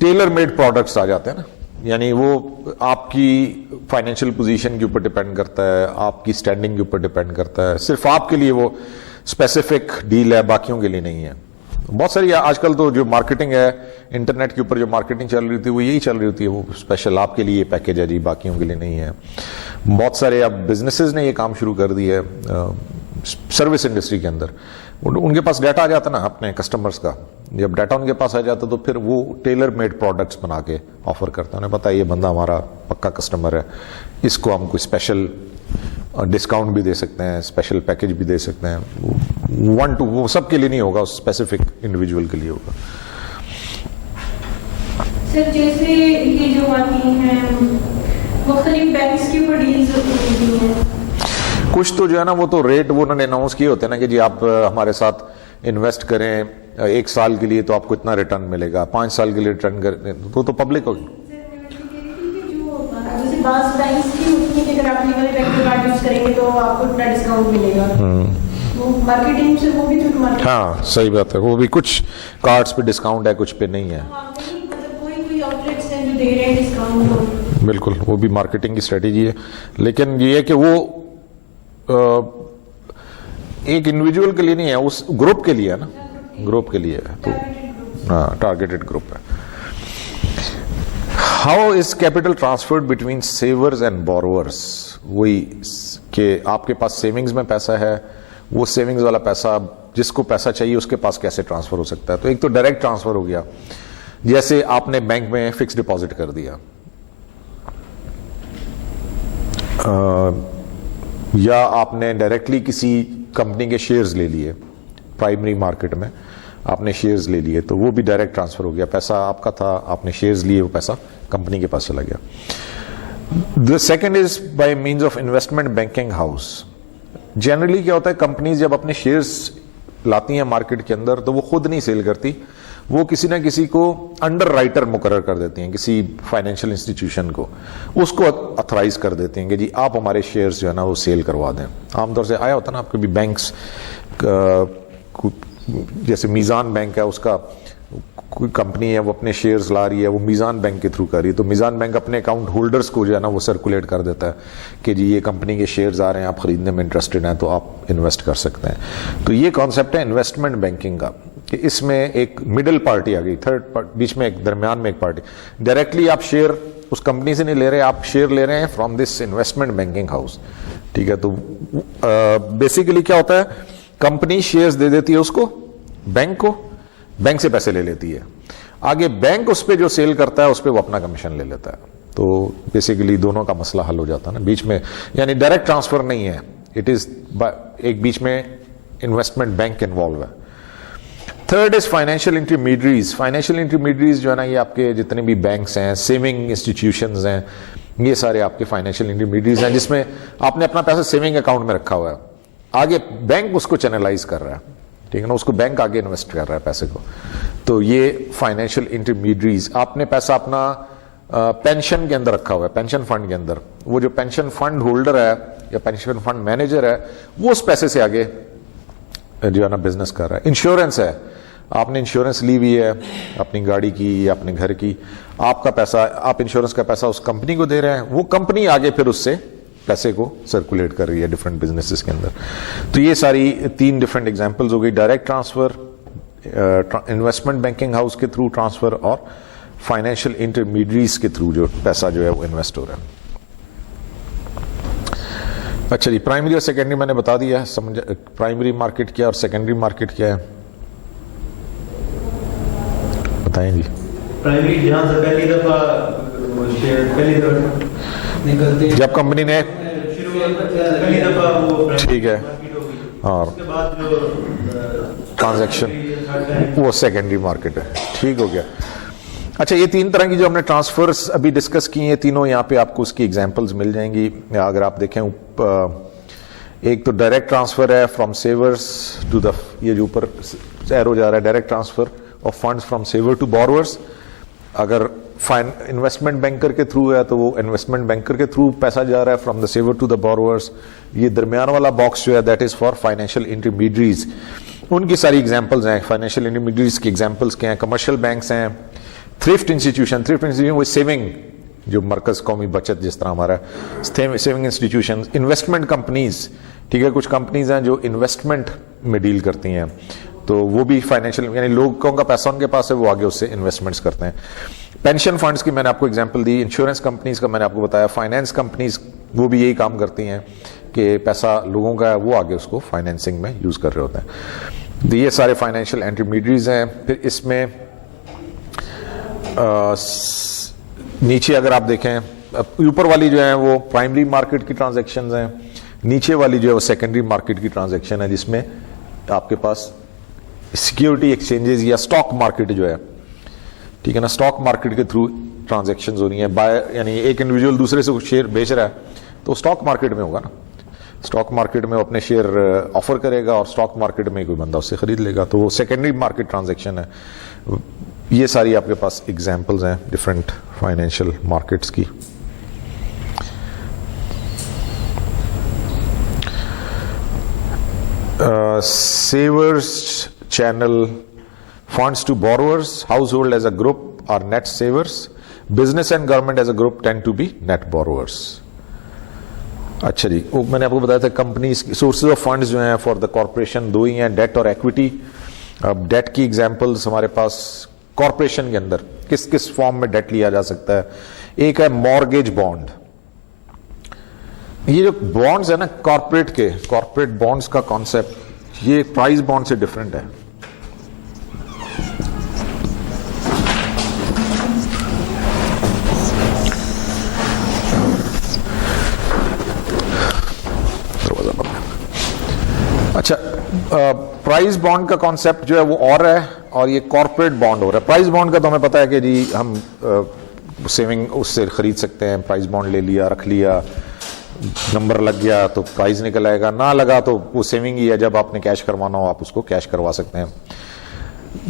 टेलर मेड प्रोडक्ट्स आ जाते हैं ना, यानी वो आपकी फाइनेंशियल पोजीशन के ऊपर डिपेंड करता है, आपकी स्टैंडिंग के ऊपर डिपेंड करता है, सिर्फ आपके लिए वो स्पेसिफिक डील है, बाकियों के लिए नहीं है. बहुत सारी आजकल तो जो मार्केटिंग है इंटरनेट के ऊपर, जो मार्केटिंग चल रही थी वो यही चल रही होती है, वो स्पेशल आपके लिए पैकेज है जी, बाकियों के लिए नहीं है. बहुत सारे अब बिजनेसेस ने ये काम शुरू कर दिया है. सर्विस इंडस्ट्री के अंदर उनके पास डाटा आ जाता ना अपने कस्टमर्स का, जब डाटा उनके पास आ जाता तो फिर वो टेलर मेड प्रोडक्ट्स बना के ऑफर करते हैं, उन्हें पता है ये बंदा हमारा पक्का कस्टमर है, इसको हम कोई स्पेशल डिस्काउंट भी दे सकते हैं, स्पेशल पैकेज भी दे सकते हैं, वन टू, वो सबके लिए नहीं होगा, स्पेसिफिक इंडिविजुअल के लिए होगा। सर जैसे ये जो आती हैं मुख्तलिफ बैंक्स के ऊपर डील्स होती हैं, कुछ तो जो है ना वो तो रेट वो उन्होंने अनाउंस किए होते हैं ना कि जी आप हमारे साथ इन्वेस्ट करें 1 साल के लिए तो आपको इतना रिटर्न मिलेगा, 5 साल के लिए रिटर्न करें तो पब्लिक होगी। जैसे बास बैंक्स की होती है कि अगर आप ये वाले बैंक कार्ड यूज करेंगे तो आपको इतना डिस्काउंट मिलेगा, वो मार्केटिंग से वो भी थोड़ी मार्केटिंग। हाँ सही बात है, वो भी कुछ कार्ड्स पे डिस्काउंट है, कुछ पे नहीं है। कोई आउटलेट्स हैं जो दे रहे हैं डिस्काउंट, बिल्कुल वो भी मार्केटिंग की स्ट्रेटेजी है, लेकिन ये है कि वो एक इंडिविजुअल के लिए नहीं है, उस ग्रुप के लिए है ना, ग्रुप के लिए है, तो हाँ टारगेटेड ग्रुप है। How is capital transferred between सेवर्स and borrowers, वही कि आपके पास सेविंग्स में पैसा है, वो सेविंग्स वाला पैसा जिसको पैसा चाहिए उसके पास कैसे ट्रांसफर हो सकता है। तो एक तो डायरेक्ट ट्रांसफर हो गया, जैसे आपने बैंक में फिक्स डिपॉजिट कर दिया, या आपने डायरेक्टली किसी कंपनी के शेयर्स ले लिए, प्राइमरी मार्केट में आपने शेयर्स ले लिए, तो वो भी डायरेक्ट ट्रांसफर हो गया, पैसा आपका था, आपने शेयर्स लिए, वो पैसा कंपनी के पास चला गया। The second is by means of investment banking house. Generally क्या होता है, कंपनीज जब अपने शेयर्स लाती हैं मार्केट के अंदर तो वो खुद नहीं सेल करती, वो किसी ना किसी को अंडर राइटर मुकर्रर कर देती हैं, किसी फाइनेंशियल इंस्टीट्यूशन को, उसको अथराइज कर देती हैं कि जी आप हमारे शेयर्स जो है ना वो सेल करवा दें। आमतौर से आया होता है ना आपके भी बैंक्स, जैसे मीज़ान बैंक है, उसका कोई कंपनी है वो अपने शेयर्स ला रही है, वो मीज़ान बैंक के थ्रू कर रही है, तो मीज़ान बैंक अपने अकाउंट होल्डर्स को जो है ना वो सर्कुलेट कर देता है कि जी ये कंपनी के शेयर्स आ रहे हैं, आप खरीदने में इंटरेस्टेड हैं तो आप इन्वेस्ट कर सकते हैं। तो ये कॉन्सेप्ट है इन्वेस्टमेंट बैंकिंग का, कि इसमें एक मिडिल पार्टी आ गई, थर्ड पार्टी, बीच में एक दरमियान में एक पार्टी। डायरेक्टली आप शेयर उस कंपनी से नहीं ले रहे, आप शेयर ले रहे हैं from this investment banking house, ठीक है। तो बेसिकली क्या होता है, कंपनी शेयर्स दे देती है उसको, बैंक को, बैंक से पैसे ले लेती है, आगे बैंक उस पर जो सेल करता है उस पर वो अपना कमीशन ले लेता है। तो बेसिकली दोनों का मसला हल हो जाता है ना, बीच में यानी डायरेक्ट ट्रांसफर नहीं है, इट इज एक बीच में इन्वेस्टमेंट बैंक इन्वॉल्व है। Third is financial intermediaries. Financial intermediaries जो है ना, ये आपके जितने भी बैंक्स हैं, सेविंग इंस्टीट्यूशंस हैं, ये सारे आपके फाइनेंशियल इंटरमीडियरीज हैं, जिसमें आपने अपना पैसा सेविंग अकाउंट में रखा हुआ है, आगे बैंक उसको चैनलाइज कर रहा है, ठीक है ना, उसको बैंक आगे इन्वेस्ट कर रहा है पैसे को। तो ये फाइनेंशियल इंटरमीडियरीज, आपने पैसा अपना पेंशन के अंदर रखा हुआ है, पेंशन फंड के अंदर, वो जो पेंशन फंड होल्डर है या पेंशन फंड मैनेजर है वो उस पैसे से आगे जो है ना बिजनेस कर रहा है। इंश्योरेंस है, आपने इंश्योरेंस ली हुई है अपनी गाड़ी की या अपने घर की, आपका पैसा, आप इंश्योरेंस का पैसा उस कंपनी को दे रहे हैं, वो कंपनी आगे फिर उससे पैसे को सर्कुलेट कर रही है डिफरेंट बिजनेसेस के अंदर। तो ये सारी 3 डिफरेंट एग्जांपल्स हो गई, direct transfer, investment banking house के थ्रू ट्रांसफर, और फाइनेंशियल इंटरमीडियरीज के थ्रू जो पैसा जो है वो इन्वेस्ट हो रहा है। अच्छा जी, प्राइमरी और सेकेंडरी मैंने बता दिया, समझ, प्राइमरी मार्केट क्या और सेकेंडरी मार्केट क्या है, बताएं जी। प्राइमरी जहां से पहली दफा निकलते हैं, जब कंपनी ने पहली दफा वो, ठीक है, और उसके बाद जो ट्रांजैक्शन वो सेकेंडरी मार्केट है, ठीक हो गया। अच्छा, ये 3 तरह की जो हमने ट्रांसफर्स अभी डिस्कस की हैं, तीनों यहाँ पे आपको उसकी एग्जांपल्स मिल जाएंगी। अगर आप देखें, एक तो डायरेक्ट ट्रांसफर है फ्रॉम सेवर्स टू द, ये जो ऊपर एरो जा रहा है, direct transfer of funds from saver to borrowers. अगर इन्वेस्टमेंट बैंकर के थ्रू है तो वो इन्वेस्टमेंट बैंकर के थ्रू पैसा जा रहा है from the saver to the borrowers. ये दरमियान वाला बॉक्स जो है that is for financial intermediaries. उनकी सारी एग्जांपल्स हैं। फाइनेंशियल इंटरमीडियरीज की एग्जांपल्स क्या हैं? कमर्शियल बैंक्स हैं, थ्रिफ्ट इंस्टीट्यूशन, थ्रिफ्ट इंस्टीट्यूशन वो सेविंग, जो मरकज कौमी बचत जिस तरह हमारा सेविंग इंस्टीट्यूशन, इन्वेस्टमेंट कंपनीज, ठीक है, कुछ कंपनीज हैं जो इन्वेस्टमेंट में डील करती हैं, तो वो भी फाइनेंशियल, यानी लोगों का पैसा उनके पास है, वो आगे उससे इन्वेस्टमेंट्स करते हैं। पेंशन फंड्स की मैंने आपको एग्जांपल दी, इंश्योरेंस कंपनीज का मैंने आपको बताया, फाइनेंस कंपनीज वो भी यही काम करती हैं کہ پیسہ لوگوں کا ہے وہ آگے اس کو فائنینسنگ میں یوز کر رہے ہوتے ہیں. تو یہ سارے فائنینشیل انٹرمیڈیٹریز ہیں. پھر اس میں نیچے اگر آپ دیکھیں اوپر والی جو ہیں وہ پرائمری مارکیٹ کی ٹرانزیکشنز ہیں, نیچے والی جو ہے وہ سیکنڈری مارکیٹ کی ٹرانزیکشن ہے جس میں آپ کے پاس سیکیورٹی ایکسچینجز یا اسٹاک مارکیٹ جو ہے, ٹھیک ہے نا, اسٹاک مارکیٹ کے تھرو ٹرانزیکشنز ہو رہی ہیں. بائر یعنی ایک انڈیویجول دوسرے سے شیئر بیچ رہا ہے تو اسٹاک مارکیٹ میں ہوگا نا, اسٹاک مارکیٹ میں وہ اپنے شیئر آفر کرے گا اور اسٹاک مارکیٹ میں کوئی بندہ اس سے خرید لے گا, تو وہ سیکنڈری مارکیٹ ٹرانزیکشن ہے. یہ ساری آپ کے پاس ایگزامپلز ہیں ڈفرینٹ فائنینشیل مارکیٹس کی. Savers channel, funds to borrowers, household as a group are net savers, business and government as a group tend to be net borrowers. اچھا جی, میں نے آپ کو بتایا تھا کمپنیز سورسز آف فنڈز جو ہیں فار دا کارپوریشن دو ہی ہیں, ڈیٹ اور ایکویٹی. اب ڈیٹ کی ایگزامپلس ہمارے پاس کارپوریشن کے اندر کس کس فارم میں ڈیٹ لیا جا سکتا ہے. ایک ہے مارگیج بانڈ. یہ جو بانڈز ہے نا کارپوریٹ کے, کارپوریٹ بانڈز کا کانسیپٹ یہ پرائز بانڈ سے ڈفرینٹ ہے. اچھا, پرائز بانڈ کا کانسیپٹ جو ہے وہ اور ہے اور یہ کارپوریٹ بانڈ ہو رہا ہے. پرائز بانڈ کا تو ہمیں پتا ہے کہ جی ہم سیونگ اس سے خرید سکتے ہیں, پرائز بانڈ لے لیا, رکھ لیا, نمبر لگ گیا تو پرائز نکل آئے گا, نہ لگا تو وہ سیونگ ہی ہے, جب آپ نے کیش کروانا ہو آپ اس کو کیش کروا سکتے ہیں.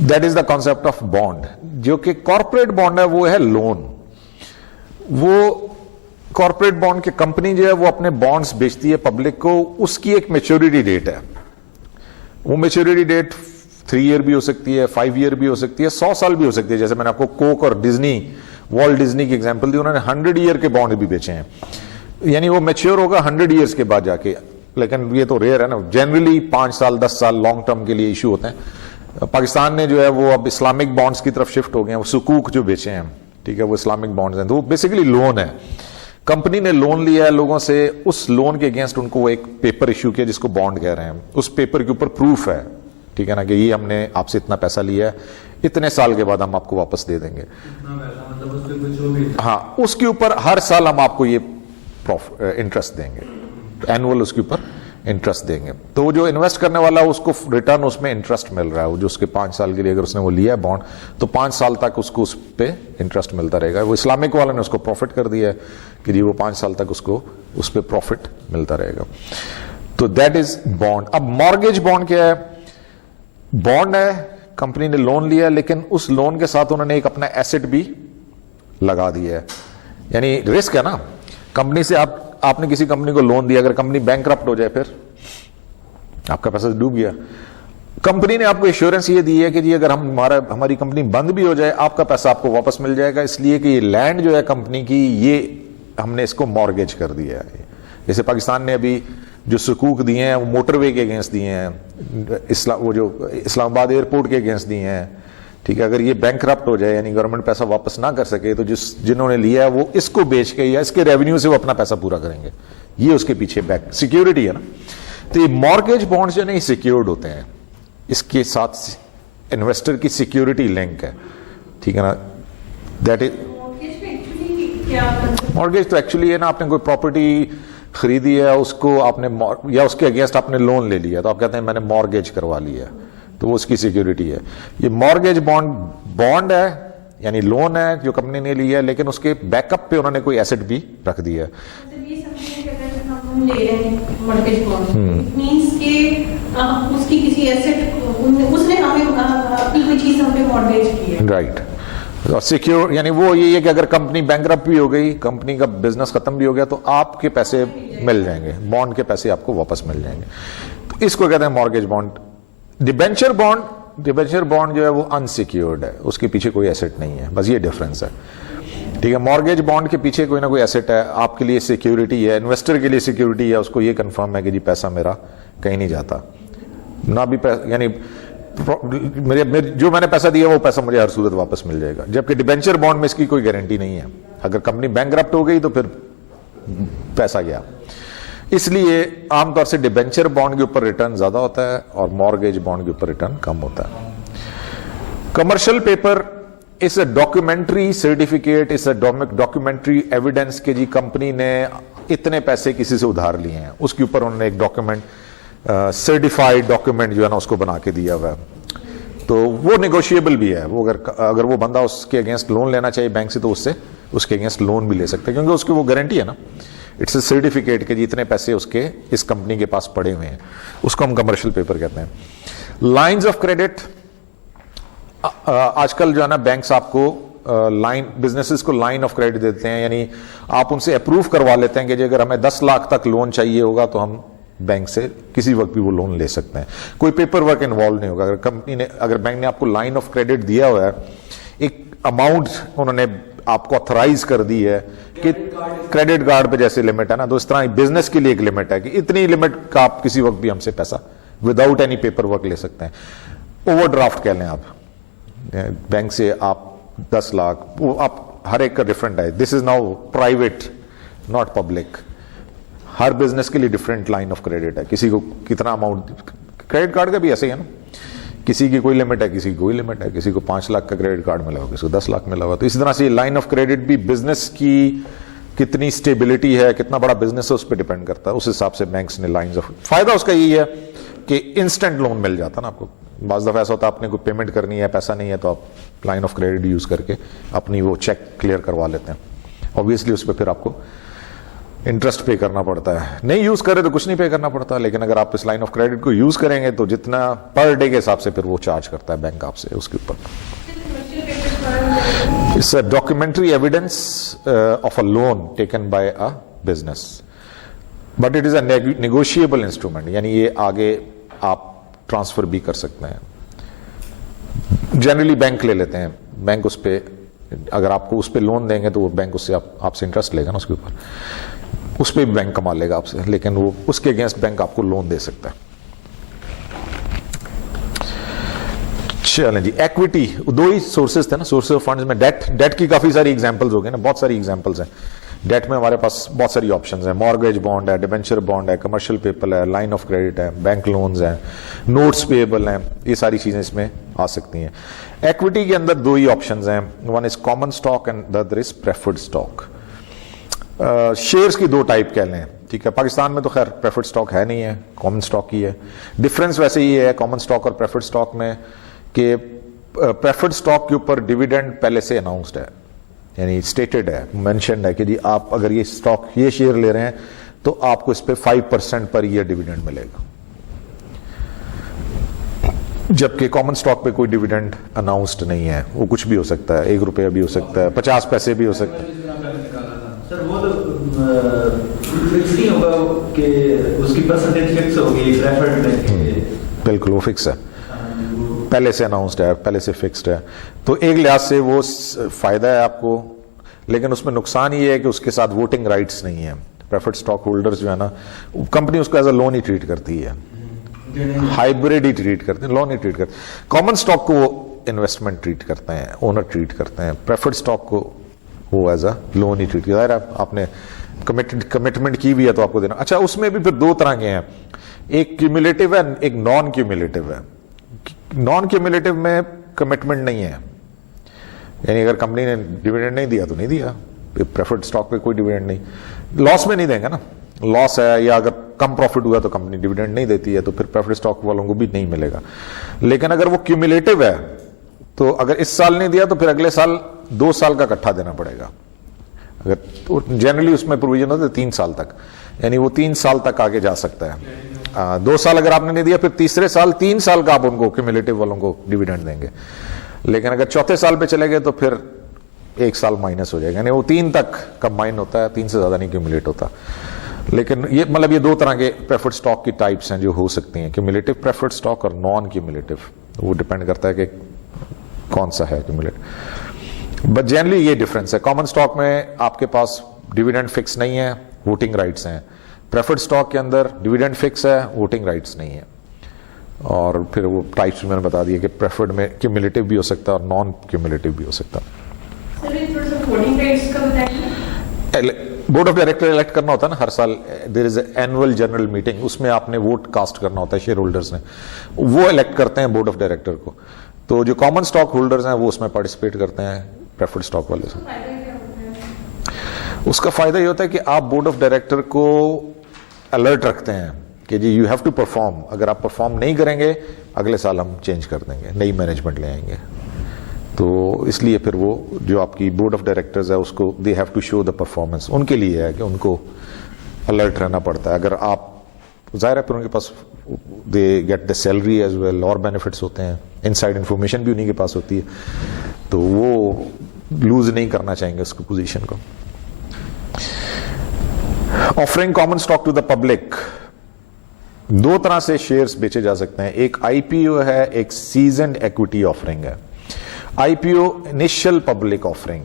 That is the concept of bond. جو کہ کارپوریٹ بانڈ ہے وہ ہے لون. وہ کارپوریٹ بانڈ کی کمپنی جو ہے وہ اپنے بانڈز بیچتی ہے پبلک کو, اس کی ایک میچورٹی ڈیٹ ہے. وہ میچورٹی ڈیٹ 3 ایئر بھی ہو سکتی ہے, 5 ایئر بھی ہو سکتی ہے, 100 سال بھی ہو سکتی ہے. جیسے میں نے آپ کو کوک اور ڈزنی, والٹ ڈزنی کی ایگزامپل دی, انہوں نے 100 ایئر کے بانڈ بھی بیچے ہیں. یعنی وہ میچور ہوگا 100 ایئرس کے بعد جا کے, لیکن یہ تو ریئر ہے نا. جنرلی 5 سال 10 سال لانگ ٹرم کے لیے ایشو ہوتے ہیں. پاکستان نے جو ہے وہ اب اسلامک بانڈز کی طرف شفٹ ہو گئے ہیں, وہ سکوک جو بیچے ہیں, ٹھیک ہے, وہ اسلامک بانڈز ہیں. تو وہ بیسیکلی لون ہے. کمپنی نے لون لیا ہے لوگوں سے, اس لون کے اگینسٹ ان کو ایک پیپر ایشو کیا جس کو بانڈ کہہ رہے ہیں. اس پیپر کے اوپر پروف ہے, ٹھیک ہے نا, کہ یہ ہم نے آپ سے اتنا پیسہ لیا ہے, اتنے سال کے بعد ہم آپ کو واپس دے دیں گے. ہاں, اس کے اوپر ہر سال ہم آپ کو یہ انٹرسٹ دیں گے, اینول اس کے اوپر انٹرسٹ دیں گے. تو وہ جو انویسٹ کرنے والا اس کو ریٹرن اس میں انٹرسٹ مل رہا ہے, جو اس کے 5 سال کے لیے اگر اس نے وہ لیا ہے بانڈ تو 5 سال تک اس کو اس پہ انٹرسٹ ملتا رہے گا. وہ اسلامک والے نے اس کو پروفٹ کر دیا ہے کہ جی وہ 5 سال تک اس کو اس پہ پروفٹ ملتا رہے گا. تو دیٹ از بانڈ. اب مارگیج بانڈ کیا ہے؟ بانڈ ہے, کمپنی نے لون لیا لیکن اس لون کے ساتھ انہوں نے ایک اپنا ایسٹ بھی لگا دیا ہے. یعنی رسک ہے نا, کمپنی سے آپ نے کسی کمپنی کو لون دیا, اگر کمپنی بینکرپٹ ہو جائے پھر آپ کا پیسہ ڈوب گیا. کمپنی نے آپ کو ایشورنس یہ دی ہے کہ جی اگر ہماری کمپنی بند بھی ہو جائے آپ کا پیسہ آپ کو واپس مل جائے گا, اس لیے کہ یہ لینڈ جو ہے کمپنی کی یہ ہم نے اس کو مارگیج کر دیا ہے. جیسے پاکستان نے ابھی جو سکوک دیے ہیں وہ موٹر وے کے اگینسٹ دیے ہیں, وہ جو اسلام آباد ایئرپورٹ کے اگینسٹ دیے ہیں, ٹھیک ہے. اگر یہ بینکرپٹ ہو جائے یعنی گورنمنٹ پیسہ واپس نہ کر سکے تو جنہوں نے لیا ہے وہ اس کو بیچ کے یا اس کے ریونیو سے وہ اپنا پیسہ پورا کریں گے. یہ اس کے پیچھے بیک سیکیورٹی ہے نا. تو یہ مارگیج بانڈز جو نہیں سیکیورڈ ہوتے ہیں, اس کے ساتھ انویسٹر کی سیکیورٹی لنک ہے, ٹھیک ہے نا. That is mortgage. تو ایکچولی ہے نا, آپ نے کوئی پراپرٹی خریدی ہے, اس کو آپ نے یا اس کے اگینسٹ آپ نے لون لے لیا تو آپ کہتے ہیں میں نے مارگیج کروا لیا, تو وہ اس کی سیکیورٹی ہے. یہ مارگیج بانڈ ہے یعنی لون ہے جو کمپنی نے لیا ہے, لیکن اس کے بیک اپ پہ انہوں نے کوئی ایسٹ بھی رکھ دیا ہے. رائٹ. سیکیور یعنی وہ یہ ہے کہ اگر کمپنی بینکرپٹ بھی ہو گئی, کمپنی کا بزنس ختم بھی ہو گیا, تو آپ کے پیسے مل جائیں گے, بانڈ کے پیسے آپ کو واپس مل جائیں گے. تو اس کو کہتے ہیں مارگیج بانڈ. ڈیبینچر بانڈ جو ہے وہ انسیکیورڈ ہے, اس کے پیچھے کوئی ایسٹ نہیں ہے, بس یہ ڈفرنس ہے, ٹھیک ہے. مارگیج بانڈ کے پیچھے کوئی نہ کوئی ایسٹ ہے, آپ کے لیے سیکیورٹی ہے, انویسٹر کے لیے سیکیورٹی ہے, اس کو یہ کنفرم ہے کہ جی پیسہ میرا کہیں نہیں جاتا, نہ بھی یعنی جو میں نے پیسہ دیا وہ پیسہ مجھے ہر صورت واپس مل جائے گا. جبکہ ڈیبینچر بانڈ میں اس کی کوئی گارنٹی نہیں ہے, اگر کمپنی بینکرپٹ ہو گئی تو پھر پیسہ گیا. इसलिए आमतौर से डिबेंचर बॉन्ड के ऊपर रिटर्न ज्यादा होता है और मॉर्गेज बॉन्ड के ऊपर रिटर्न कम होता है. कमर्शियल पेपर इस अ डॉक्यूमेंट्री सर्टिफिकेट, इस अ डॉक्यूमेंट्री एविडेंस के जी कंपनी ने इतने पैसे किसी से उधार लिए हैं, उसके ऊपर उन्होंने एक डॉक्यूमेंट सर्टिफाइड डॉक्यूमेंट जो है ना उसको बना के दिया हुआ है. तो वो नेगोशिएबल भी है. वो अगर वो बंदा उसके अगेंस्ट लोन लेना चाहिए बैंक से तो उससे उसके अगेंस्ट लोन भी ले सकते हैं, क्योंकि उसकी वो गारंटी है ना. इट्स ए सर्टिफिकेट के जितने पैसे उसके इस कंपनी के पास पड़े हुए हैं, उसको हम कमर्शियल पेपर कहते हैं. लाइंस ऑफ क्रेडिट, आजकल जो है ना बैंक्स आपको बिजनेसेस को लाइन ऑफ क्रेडिट देते हैं, यानी आप उनसे अप्रूव करवा लेते हैं कि अगर हमें 10 लाख तक लोन चाहिए होगा तो हम बैंक से किसी वक्त भी वो लोन ले सकते हैं. कोई पेपर वर्क इन्वॉल्व नहीं होगा. अगर बैंक ने आपको लाइन ऑफ क्रेडिट दिया हुआ है, एक अमाउंट उन्होंने आपको ऑथराइज कर दी है कि क्रेडिट कार्ड पे जैसे लिमिट है ना, तो इस तरह बिजनेस के लिए एक लिमिट है कि इतनी लिमिट का आप किसी वक्त भी हमसे पैसा विदाउट एनी पेपर वर्क ले सकते हैं. ओवरड्राफ्ट कह लें आप, बैंक से आप 10 लाख, वो आप हर एक का डिफरेंट है. This is now private not public. Her business के लिए डिफरेंट लाइन ऑफ क्रेडिट है. किसी को कितना अमाउंट, क्रेडिट कार्ड का भी ऐसे ही है ना, किसी की कोई लिमिट है, किसी की कोई लिमिट है. किसी को 5 लाख का क्रेडिट कार्ड मिला हुआ, किसी को 10 लाख मिला हुआ. तो इसी तरह से लाइन ऑफ क्रेडिट भी बिजनेस की कितनी स्टेबिलिटी है, कितना बड़ा बिजनेस है, उस पर डिपेंड करता है. उस हिसाब से बैंक्स ने लाइंस ऑफ, फायदा उसका यही है कि इंस्टेंट लोन मिल जाता है ना आपको. बाज़ दफ़ा ऐसा होता है आपने कोई पेमेंट करनी है, पैसा नहीं है, तो आप लाइन ऑफ क्रेडिट यूज करके अपनी वो चेक क्लियर करवा लेते हैं. ऑब्वियसली उस पर फिर आपको इंटरेस्ट पे करना पड़ता है. नहीं यूज करे तो कुछ नहीं पे करना पड़ता, लेकिन अगर आप इस लाइन ऑफ क्रेडिट को यूज करेंगे तो जितना पर डे के हिसाब से फिर वो चार्ज करता है बैंक आपसे उसके ऊपर. It's a documentary evidence of a loan taken by a business, but it is a negotiable instrument, यानी ये आगे आप ट्रांसफर भी कर सकते हैं. जनरली बैंक ले लेते हैं. बैंक उस पे, अगर आपको उस पे लोन देंगे तो वो बैंक उससे आपसे इंटरेस्ट लेगा ना उसके ऊपर, उस पे बैंक कमा लेगा आपसे, लेकिन वो उसके अगेंस्ट बैंक आपको लोन दे सकता है. चलें जी, इक्विटी, दो ही सोर्सेज थे ना, सोर्सेज ऑफ फंड्स में. डेट की काफी सारी एग्जांपल्स हो गए ना, बहुत सारी एग्जांपल्स हैं. डेट में हमारे पास बहुत सारी ऑप्शंस हैं. मॉर्गेज बॉन्ड है, डिबेंचर बॉन्ड है, कमर्शियल पेपर है, लाइन ऑफ क्रेडिट है, बैंक लोन्स हैं, नोट्स पेएबल हैं. ये सारी चीजें इसमें आ सकती हैं. इक्विटी के अंदर दो ही ऑप्शंस हैं. One is common stock and the other is preferred stock. Shares की दो टाइप कह लें, ठीक है. पाकिस्तान में तो खैर प्रेफर्ड स्टॉक है नहीं है, कॉमन स्टॉक ही है. डिफरेंस वैसे ही है कॉमन स्टॉक और प्रेफर्ड स्टॉक में कि प्रेफर्ड स्टॉक के ऊपर डिविडेंड पहले से अनाउंस्ड है, यानी स्टेटेड है, मेंशन्ड है कि जी आप अगर ये स्टॉक, ये शेयर ले रहे हैं तो आपको इस पे 5% पर ईयर डिविडेंड मिलेगा. जबकि कॉमन स्टॉक पे कोई डिविडेंड अनाउंस्ड नहीं है. वो कुछ भी हो सकता है, 1 रुपया भी हो सकता है, 50 पैसे भी हो सकता है. सर वो तो फिक्स नहीं होगा कि उसकी परसेंटेज फिक्स होगी प्रेफर्ड में? बिल्कुल वो फिक्स है, पहले से अनाउंस्ड है, पहले से फिक्स्ड है. तो एक लिहाज से वो फायदा है आपको, लेकिन उसमें नुकसान ये है कि उसके साथ वोटिंग राइट्स नहीं है. प्रेफर्ड स्टॉक होल्डर्स जो है ना, कंपनी उसको एज अ लोन ही ट्रीट करती है, हाइब्रिड ही ट्रीट करते हैं, लोन ही ट्रीट करते हैं. कॉमन स्टॉक को वो इन्वेस्टमेंट ट्रीट करते हैं, ओनर ट्रीट करते हैं. प्रेफर्ड स्टॉक को वो एज अ लोन ही ट्रीट करता है. आपने कमिटमेंट की भी है तो आपको देना. अच्छा, उसमें भी फिर दो तरह के हैं, एक क्यूमुलेटिव है, एक नॉन क्यूमुलेटिव है. नॉन क्यूमुलेटिव में कमिटमेंट नहीं है, यानी अगर कंपनी ने डिविडेंड नहीं दिया तो नहीं दिया. प्रेफर्ड स्टॉक पे कोई डिविडेंड नहीं, लॉस में नहीं देंगे ना. लॉस है या अगर कम प्रॉफिट हुआ तो कंपनी डिविडेंड नहीं देती है, तो फिर प्रेफर्ड स्टॉक वालों को भी नहीं मिलेगा. लेकिन अगर वो क्यूमुलेटिव है तो अगर इस साल नहीं दिया तो फिर अगले साल 2 साल का इकट्ठा देना पड़ेगा. अगर तो जनरली उसमें प्रोविजन होता है 3 साल तक, यानी वो 3 साल तक आगे जा सकता है. 2 साल अगर आपने नहीं दिया फिर तीसरे साल 3 साल का आप उनको क्यूमुलेटिव वालों को डिविडेंड देंगे. लेकिन अगर चौथे साल पे चले गए तो फिर 1 साल माइनस हो जाएगा, यानी वो 3 तक कंबाइन होता है, 3 से ज्यादा नहीं क्यूमुलेट होता. लेकिन ये मतलब ये दो तरह के प्रेफर्ड स्टॉक की टाइप्स हैं जो हो सकती हैं, क्यूमुलेटिव प्रेफर्ड स्टॉक और नॉन क्यूमुलेटिव. वो डिपेंड करता है कि कौन सा है क्यूमुलेटिव. बट जनरली ये डिफरेंस है. कॉमन स्टॉक में आपके पास डिविडेंड फिक्स नहीं है, वोटिंग राइट्स हैं. प्रेफर्ड स्टॉक के अंदर डिविडेंड फिक्स है, वोटिंग राइट्स नहीं है. और फिर वो टाइप्स मैंने बता दिया कि प्रेफर्ड में क्यूमुलेटिव भी हो सकता है और नॉन क्यूमुलेटिव भी हो सकता है. सर ये थोड़ा सा वोटिंग राइट्स का बताइए. बोर्ड ऑफ डायरेक्टर इलेक्ट करना होता है ना हर साल, there is annual general meeting, उसमें आपने वोट कास्ट करना होता है शेयर होल्डर्स ने, वो इलेक्ट करते हैं बोर्ड ऑफ डायरेक्टर को। तो जो कॉमन स्टॉक होल्डर्स हैं वो उसमें पार्टिसिपेट करते हैं प्रेफर्ड स्टॉक वाले से। फायदा क्या होता है? उसका फायदा ये होता है कि आप बोर्ड ऑफ डायरेक्टर को अलर्ट रखते हैं कि जी यू हैव टू परफॉर्म, अगर आप परफॉर्म नहीं करेंगे अगले साल हम चेंज कर देंगे, नई मैनेजमेंट ले आएंगे। तो इसलिए फिर वो जो आपकी बोर्ड ऑफ डायरेक्टर्स है उसको they have to show the performance, उनके लिए है कि उनको अलर्ट रहना पड़ता है। अगर आप जाहिर है फिर उनके पास they get the salary as well, और बेनिफिट्स होते हैं, इनसाइड इंफॉर्मेशन भी उन्हीं के पास होती है, तो वो लूज नहीं करना चाहेंगे उसकी पोजीशन को। Offering common stock to the public, दो तरह से शेयर्स बेचे जा सकते हैं, एक आईपीओ है, एक सीजनड इक्विटी ऑफरिंग है। आईपीओ इनिशियल पब्लिक ऑफरिंग,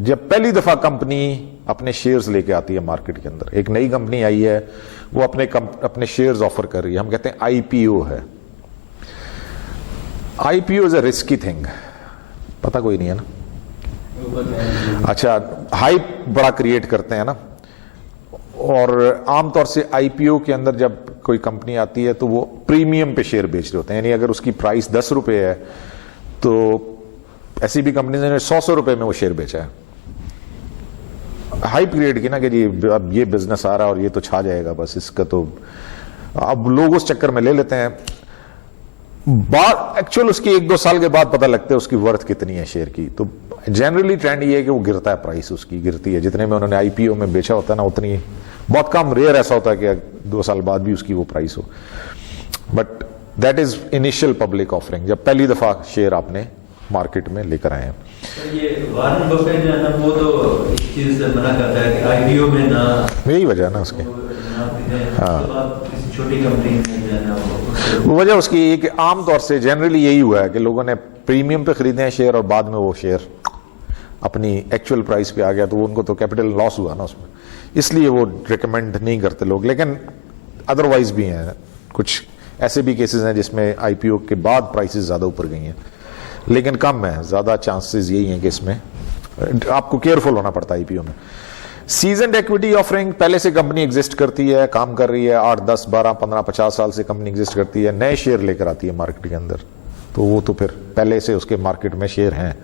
जब पहली दफा कंपनी अपने शेयर्स लेके आती है मार्केट के अंदर, एक नई कंपनी आई है वो अपने शेयर्स ऑफर कर रही है, हम कहते हैं आईपीओ है। IPO is a risky thing, पता कोई नहीं है ना, अच्छा हाइप बड़ा क्रिएट करते हैं ना, और आमतौर से आईपीओ के अंदर जब कोई कंपनी आती है तो वो प्रीमियम पे शेयर बेच रहे होते हैं, यानी अगर उसकी प्राइस 10 रुपए है तो ऐसी भी कंपनी ने 100 रुपए में वो शेयर बेचा है, हाइप क्रिएट की ना कि जी अब ये बिजनेस आ रहा है और ये तो छा जाएगा बस, इसका तो अब लोग उस चक्कर में ले लेते हैं। एक्चुअल उसकी 1-2 साल के बाद पता लगता है उसकी वर्थ कितनी है शेयर की। तो जनरली ट्रेंड ये है कि वो गिरता है, प्राइस उसकी गिरती है, जितने में उन्होंने आईपीओ में बेचा होता है ना उतनी, बहुत कम रेयर ऐसा होता है कि 2 साल बाद भी उसकी वो प्राइस हो। But that is initial public offering, जब पहली दफा शेयर आपने मार्केट में लेकर आए हैं। ये वारन बफेट जो है ना वो तो इस चीज से मना करता है कि आईपीओ में ना, यही वजह है ना उसकी, किसी छोटी कंपनी में जो है ना वो वजह उसकी ये कि आमतौर से जनरली यही हुआ है कि लोगों ने प्रीमियम पे खरीदे हैं शेयर और बाद में वो शेयर अपनी एक्चुअल प्राइस पे आ गया तो उनको तो कैपिटल लॉस हुआ ना उसमें, इसलिए वो रिकमेंड नहीं करते लोग। लेकिन अदरवाइज भी हैं कुछ ऐसे भी केसेस हैं जिसमें आईपीओ के बाद प्राइसेस ज्यादा ऊपर गई हैं, लेकिन कम है, ज्यादा चांसेस यही हैं कि इसमें आपको केयरफुल होना पड़ता है आईपीओ में। सीजनड इक्विटी ऑफरिंग, पहले से कंपनी एग्जिस्ट करती है, काम कर रही है, 8, 10, 12, 15, 50 साल से कंपनी एग्जिस्ट करती है, नए शेयर लेकर आती है मार्केट के अंदर, तो वो तो फिर पहले से उसके मार्केट में शेयर हैं,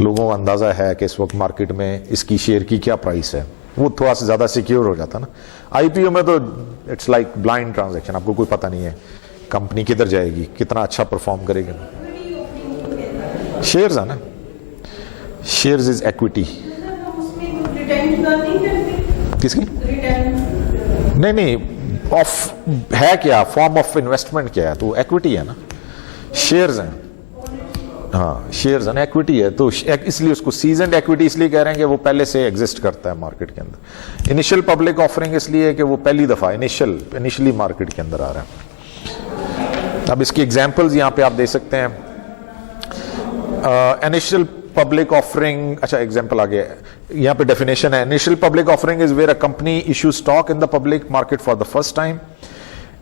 लोगों को अंदाजा है कि इस वक्त मार्केट में इसकी शेयर की क्या प्राइस है, वो थोड़ा सा ज्यादा सिक्योर हो जाता ना। आईपीओ में तो इट्स लाइक ब्लाइंड ट्रांजैक्शन, आपको कोई पता नहीं है कंपनी किधर जाएगी, कितना अच्छा परफॉर्म करेगी। शेयर्स है ना, शेयर्स इज इक्विटी। किसकी? नहीं, ऑफ है क्या, फॉर्म ऑफ इन्वेस्टमेंट क्या है, तो इक्विटी है ना, शेयर्स हैं, हाँ शेयर्स है ना, इक्विटी है, तो इसलिए उसको सीजनड इक्विटी इसलिए कह रहे हैं कि वो पहले से एग्जिस्ट करता है मार्केट के अंदर। इनिशियल पब्लिक ऑफरिंग इसलिए कि वो पहली दफा इनिशियली मार्केट के अंदर आ रहा है। अब इसकी एग्जांपल्स यहां पे आप दे सकते हैं। इनिशियल पब्लिक ऑफरिंग, अच्छा एग्जांपल आ गया, यहां पे डेफिनेशन है, initial public offering is where a company issue stock in the public market for the first time.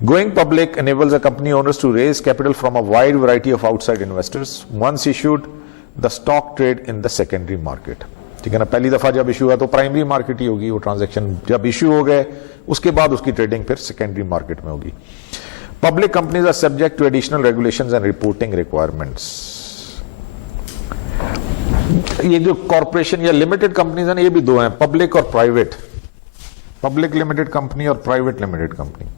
Going public enables a company owners to raise capital from a wide variety of outside investors. Once issued, the stock trade in the secondary market. ठीक है ना, पहली दफा जब issue हुआ तो primary market ही होगी, वो ट्रांजैक्शन जब इशू हो गए उसके बाद उसकी ट्रेडिंग फिर सेकेंडरी मार्केट में होगी। Public companies are subject to additional regulations and reporting requirements. ये जो कॉर्पोरेशन या लिमिटेड कंपनीज है ना, ये भी दो हैं, पब्लिक और प्राइवेट, पब्लिक लिमिटेड कंपनी और प्राइवेट लिमिटेड कंपनी।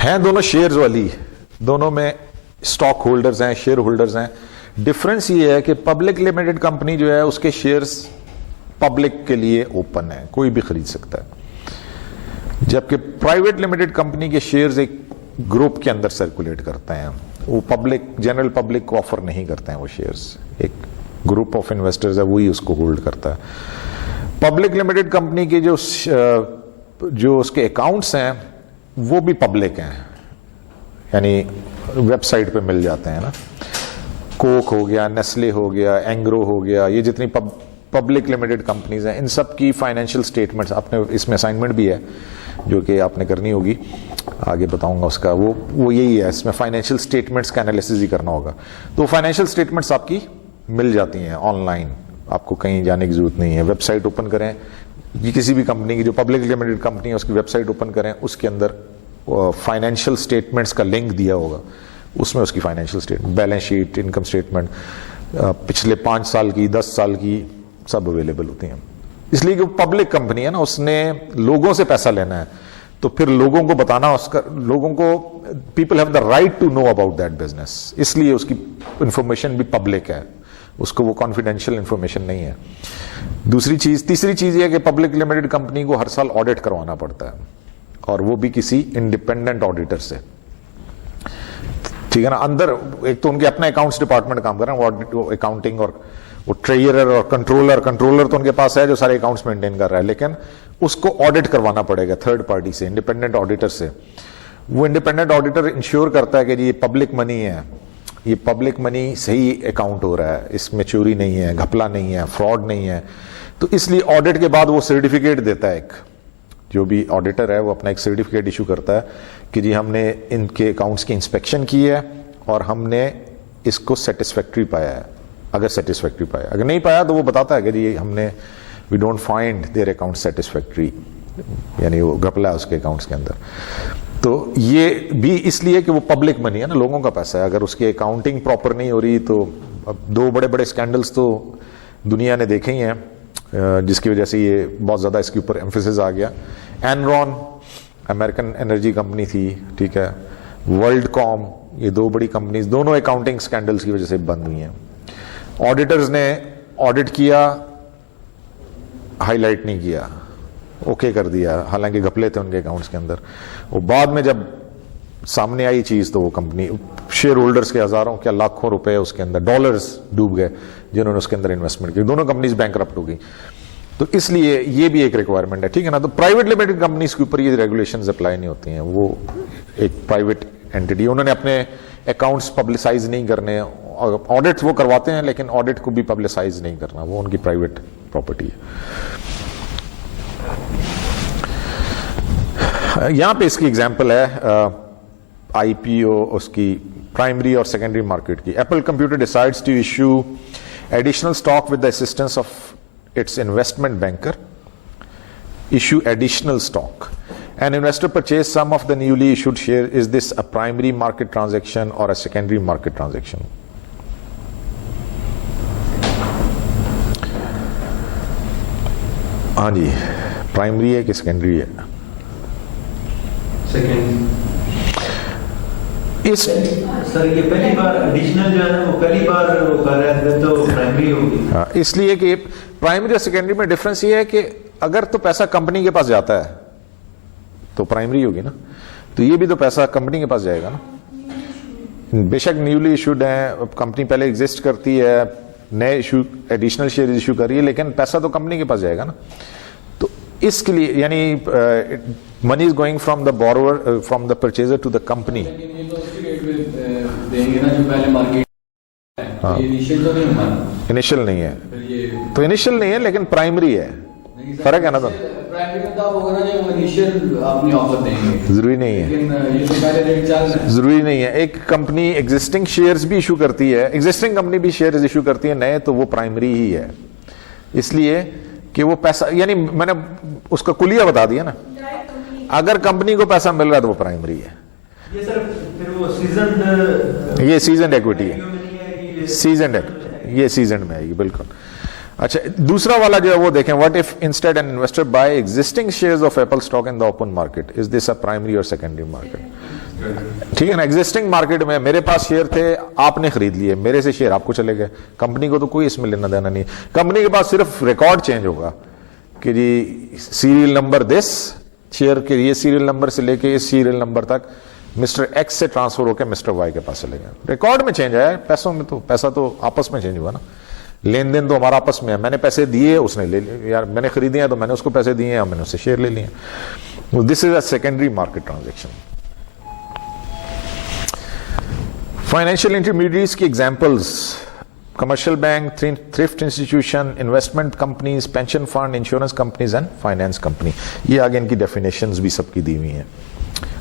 हैं दोनों शेयर्स वाली, दोनों में स्टॉक होल्डर्स हैं, शेयर होल्डर्स हैं। डिफरेंस ये है कि पब्लिक लिमिटेड कंपनी जो है उसके शेयर्स पब्लिक के लिए ओपन है, कोई भी खरीद सकता है, जबकि प्राइवेट लिमिटेड कंपनी के शेयर्स एक ग्रुप के अंदर सर्कुलेट करते हैं, वो पब्लिक जनरल पब्लिक को ऑफर नहीं करते हैं, वो शेयर्स एक ग्रुप ऑफ इन्वेस्टर्स है वही उसको होल्ड करता है। पब्लिक लिमिटेड कंपनी के जो उसके अकाउंट्स हैं वो भी पब्लिक हैं, यानी वेबसाइट पे मिल जाते हैं ना, कोक हो गया, नेस्ले हो गया, एंग्रो हो गया, ये जितनी पब्लिक लिमिटेड कंपनीज हैं, इन सब की फाइनेंशियल स्टेटमेंट्स आपने इसमें असाइनमेंट भी है जो कि आपने करनी होगी, आगे बताऊंगा उसका। वो यही है, इसमें फाइनेंशियल स्टेटमेंट्स का एनालिसिस ही करना होगा। तो फाइनेंशियल स्टेटमेंट्स आपकी मिल जाती हैं ऑनलाइन, आपको कहीं जाने की जरूरत नहीं है। वेबसाइट ओपन करें, ये किसी भी कंपनी की जो पब्लिक लिमिटेड कंपनी है उसकी वेबसाइट ओपन करें, उसके अंदर फाइनेंशियल स्टेटमेंट्स का लिंक दिया होगा, उसमें उसकी financial statement, balance sheet, income statement, पिछले 5 साल की, 10 साल की, सब अवेलेबल होती हैं। इसलिए कि पब्लिक कंपनी है ना, उसने लोगों से पैसा लेना है, तो फिर लोगों को बताना, उसका लोगों को, people have the right to know about that business, इसलिए उसकी इंफॉर्मेशन भी पब्लिक है, उसको वो कॉन्फिडेंशियल इंफॉर्मेशन नहीं है। तीसरी चीज ये है कि पब्लिक लिमिटेड कंपनी को हर साल ऑडिट करवाना पड़ता है, और वो भी किसी इंडिपेंडेंट ऑडिटर से, ठीक है ना। अंदर एक तो उनके अपने अकाउंट्स डिपार्टमेंट काम कर रहे हैं, वो अकाउंटिंग और वो ट्रेजरर और कंट्रोलर तो उनके पास है जो सारे अकाउंट्स मेंटेन कर रहा है, लेकिन उसको ऑडिट करवाना पड़ेगा थर्ड पार्टी से, इंडिपेंडेंट ऑडिटर से। वो इंडिपेंडेंट ऑडिटर इंश्योर करता है कि ये पब्लिक मनी है, ये पब्लिक मनी सही अकाउंट हो रहा है, इसमें चोरी नहीं है, घपला नहीं है, फ्रॉड नहीं है। तो इसलिए ऑडिट के बाद वो सर्टिफिकेट देता है, एक जो भी ऑडिटर है वो अपना एक सर्टिफिकेट इशू करता है कि जी हमने इनके अकाउंट्स की इंस्पेक्शन की है और हमने इसको सेटिस्फैक्ट्री पाया है। अगर सेटिस्फैक्ट्री पाया, अगर नहीं पाया तो वो बताता है कि जी हमने we don't find their account satisfactory, यानी वो घपला है उसके अकाउंट्स के अंदर। तो ये भी इसलिए कि वो पब्लिक मनी है ना, लोगों का पैसा है। अगर उसकी अकाउंटिंग प्रॉपर नहीं हो रही तो अब 2 बड़े बड़े स्कैंडल्स तो दुनिया ने देखे ही हैं, जिसकी वजह से ये बहुत ज़्यादा इसके ऊपर एम्फेसिस आ गया। एनरॉन अमेरिकन एनर्जी कंपनी थी, ठीक है, वर्ल्ड कॉम, ये 2 बड़ी कंपनीज दोनों अकाउंटिंग स्कैंडल्स की वजह से बंद हुई हैं। ऑडिटर्स ने ऑडिट किया, हाईलाइट नहीं किया, ओके कर दिया, हालांकि घपले थे उनके अकाउंट्स के अंदर। वो बाद में जब सामने आई चीज तो वो कंपनी, शेयर होल्डर्स के हजारों क्या लाखों रुपए उसके अंदर, डॉलर्स डूब गए जिन्होंने उसके अंदर इन्वेस्टमेंट की। दोनों कंपनीज बैंकरप्ट हो गई। तो इसलिए ये भी एक रिक्वायरमेंट है, ठीक है ना। तो प्राइवेट लिमिटेड कंपनीज के ऊपर ये रेगुलेशंस अप्लाई नहीं होती हैं, वो एक प्राइवेट एंटिटी, उन्होंने अपने अकाउंट्स पब्लिसाइज नहीं करने, ऑडिट वो करवाते हैं लेकिन ऑडिट को भी पब्लिसाइज नहीं करना, वो उनकी प्राइवेट प्रॉपर्टी है। यहां पे इसकी एग्जांपल है आईपीओ, उसकी प्राइमरी और सेकेंडरी मार्केट की। Apple computer decides to issue additional stock with the assistance of its investment banker, issue additional stock. An investor purchase some of the newly issued share. Is this a primary market transaction or a secondary market transaction? हाँ जी, primary है कि secondary है? Second. इस sir ये पहली बार additional जो है ना, वो पहली बार वो कर रहे हैं तो प्राइमरी होगी। हाँ, इसलिए कि प्राइमरी और सेकेंडरी में डिफरेंस ये है कि अगर तो पैसा कंपनी के पास जाता है तो प्राइमरी होगी ना, तो ये भी तो पैसा कंपनी के पास जाएगा ना। बेशक न्यूली इशूड है, कंपनी पहले एग्जिस्ट करती है, नए इशू एडिशनल शेयर इशू कर रही है, लेकिन पैसा तो कंपनी के पास जाएगा ना। तो इसके लिए यानी money is going from the borrower, from the purchaser to the company. Initial नहीं है, तो इनिशियल नहीं है लेकिन प्राइमरी है, फर्क है ना। तो जरूरी नहीं है, जरूरी नहीं है। एक कंपनी एग्जिस्टिंग शेयर्स भी इशू करती है, एग्जिस्टिंग कंपनी भी शेयर्स इशू करती है नए, तो वो प्राइमरी ही है। इसलिए कि वो पैसा, यानी मैंने उसका कुलिया बता दिया ना, अगर कंपनी को पैसा मिल रहा है तो वो प्राइमरी है। ये सर फिर वो सीजनड, ये सीजनड इक्विटी है, सीजनड, ये सीजनड में आएगी बिल्कुल। अच्छा, दूसरा वाला जो है वो देखें, what if instead an investor buy existing shares of Apple stock in the open market, is this a primary और सेकेंडरी मार्केट? ठीक है ना, एग्जिस्टिंग मार्केट में मेरे पास शेयर थे, आपने खरीद लिए, मेरे से शेयर आपको चले गए, कंपनी को तो कोई इसमें लेना देना नहीं। कंपनी के पास सिर्फ रिकॉर्ड चेंज होगा कि जी सीरियल नंबर दिस शेयर के, ये सीरियल नंबर से लेके इस सीरियल नंबर तक मिस्टर एक्स से ट्रांसफर होकर मिस्टर वाई के पास चले गए। रिकॉर्ड में चेंज आया, पैसों में तो पैसा तो आपस में चेंज हुआ ना, लेन देन तो हमारा आपस में है। मैंने पैसे दिए, उसने ले लिए, यार मैंने खरीदे हैं तो मैंने उसको पैसे दिए हैं, मैंने उससे शेयर ले लिए। This is a secondary market transaction. Financial intermediates की examples commercial bank, thrift institution, investment companies, pension fund, insurance companies and finance company. ये आगे इनकी definitions भी सबकी दी हुई हैं.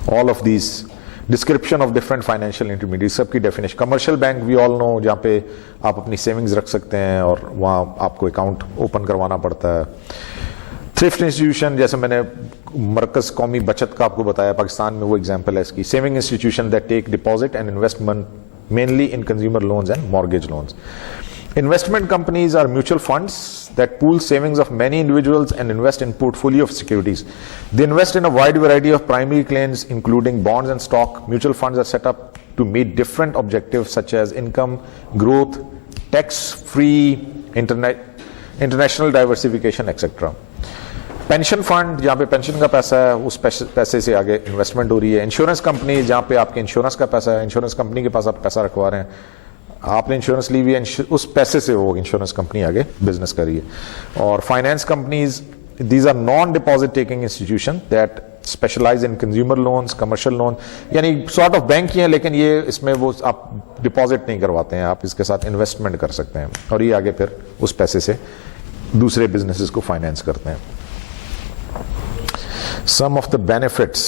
All of these description of different financial intermediaries सबकी definition. Commercial bank we all know जहाँ पे आप अपनी savings रख सकते हैं और वहाँ आपको account open करवाना पड़ता है. थ्रिफ्ट इंस्टीट्यूशन जैसे मैंने मरकज कौमी बचत का आपको बताया, पाकिस्तान में वो एग्जांपल है इसकी. Saving institution that take deposit and investment mainly in consumer loans and mortgage loans. Investment companies are mutual funds that pool savings of many individuals and invest in portfolio of securities. They invest in a wide variety of primary claims including bonds and stock. Mutual funds are set up to meet different objectives such as income, growth, tax-free, international diversification, etc. Pension fund जहाँ पे pension का पैसा है उस पैसे से आगे investment हो रही है. इंश्योरेंस कंपनी जहाँ पे आपके इंश्योरेंस का पैसा है, इंश्योरेंस कंपनी के पास आप पैसा रखवा रहे हैं, आपने इंश्योरेंस ली हुई है, उस पैसे से वो इंश्योरेंस कंपनी आगे बिजनेस कर रही है. और finance companies, these are non deposit taking institution that specialize in consumer loans, commercial loan, यानी सॉर्ट ऑफ बैंक ही है लेकिन ये इसमें वो आप डिपॉजिट नहीं करवाते हैं, आप इसके साथ इन्वेस्टमेंट कर सकते हैं और ये आगे फिर उस पैसे से दूसरे बिजनेसेस को फाइनेंस करते हैं. Some of the benefits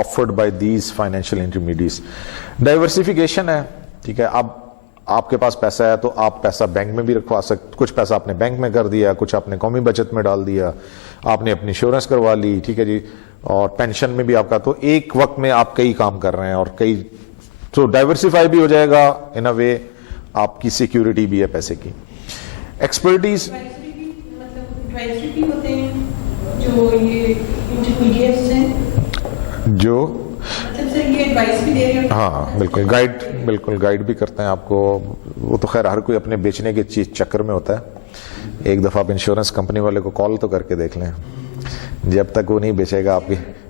offered by these financial intermediaries. Diversification है, ठीक है. अब आपके पास पैसा है तो आप पैसा बैंक में भी रखवा सकते, कुछ पैसा आपने बैंक में कर दिया, कुछ आपने कौमी बचत में डाल दिया, आपने अपनी इंश्योरेंस करवा ली, ठीक है जी, और पेंशन में भी आपका, तो एक वक्त में आप कई काम कर रहे हैं और कई, तो डाइवर्सिफाई भी हो जाएगा इन अ वे, आपकी सिक्योरिटी भी है पैसे की. एक्सपर्टीज एडवाइजरी भी होते हैं जो ये इंटरमीडिएट्स हैं, जो मतलब सर ये एडवाइस भी दे रहे हैं. हाँ बिल्कुल गाइड भी करते हैं आपको. वो तो खैर हर कोई अपने बेचने के चीज चक्कर में होता है. एक दफ़ा आप इंश्योरेंस कंपनी वाले को कॉल तो करके देख लें, जब तक वो नहीं बेचेगा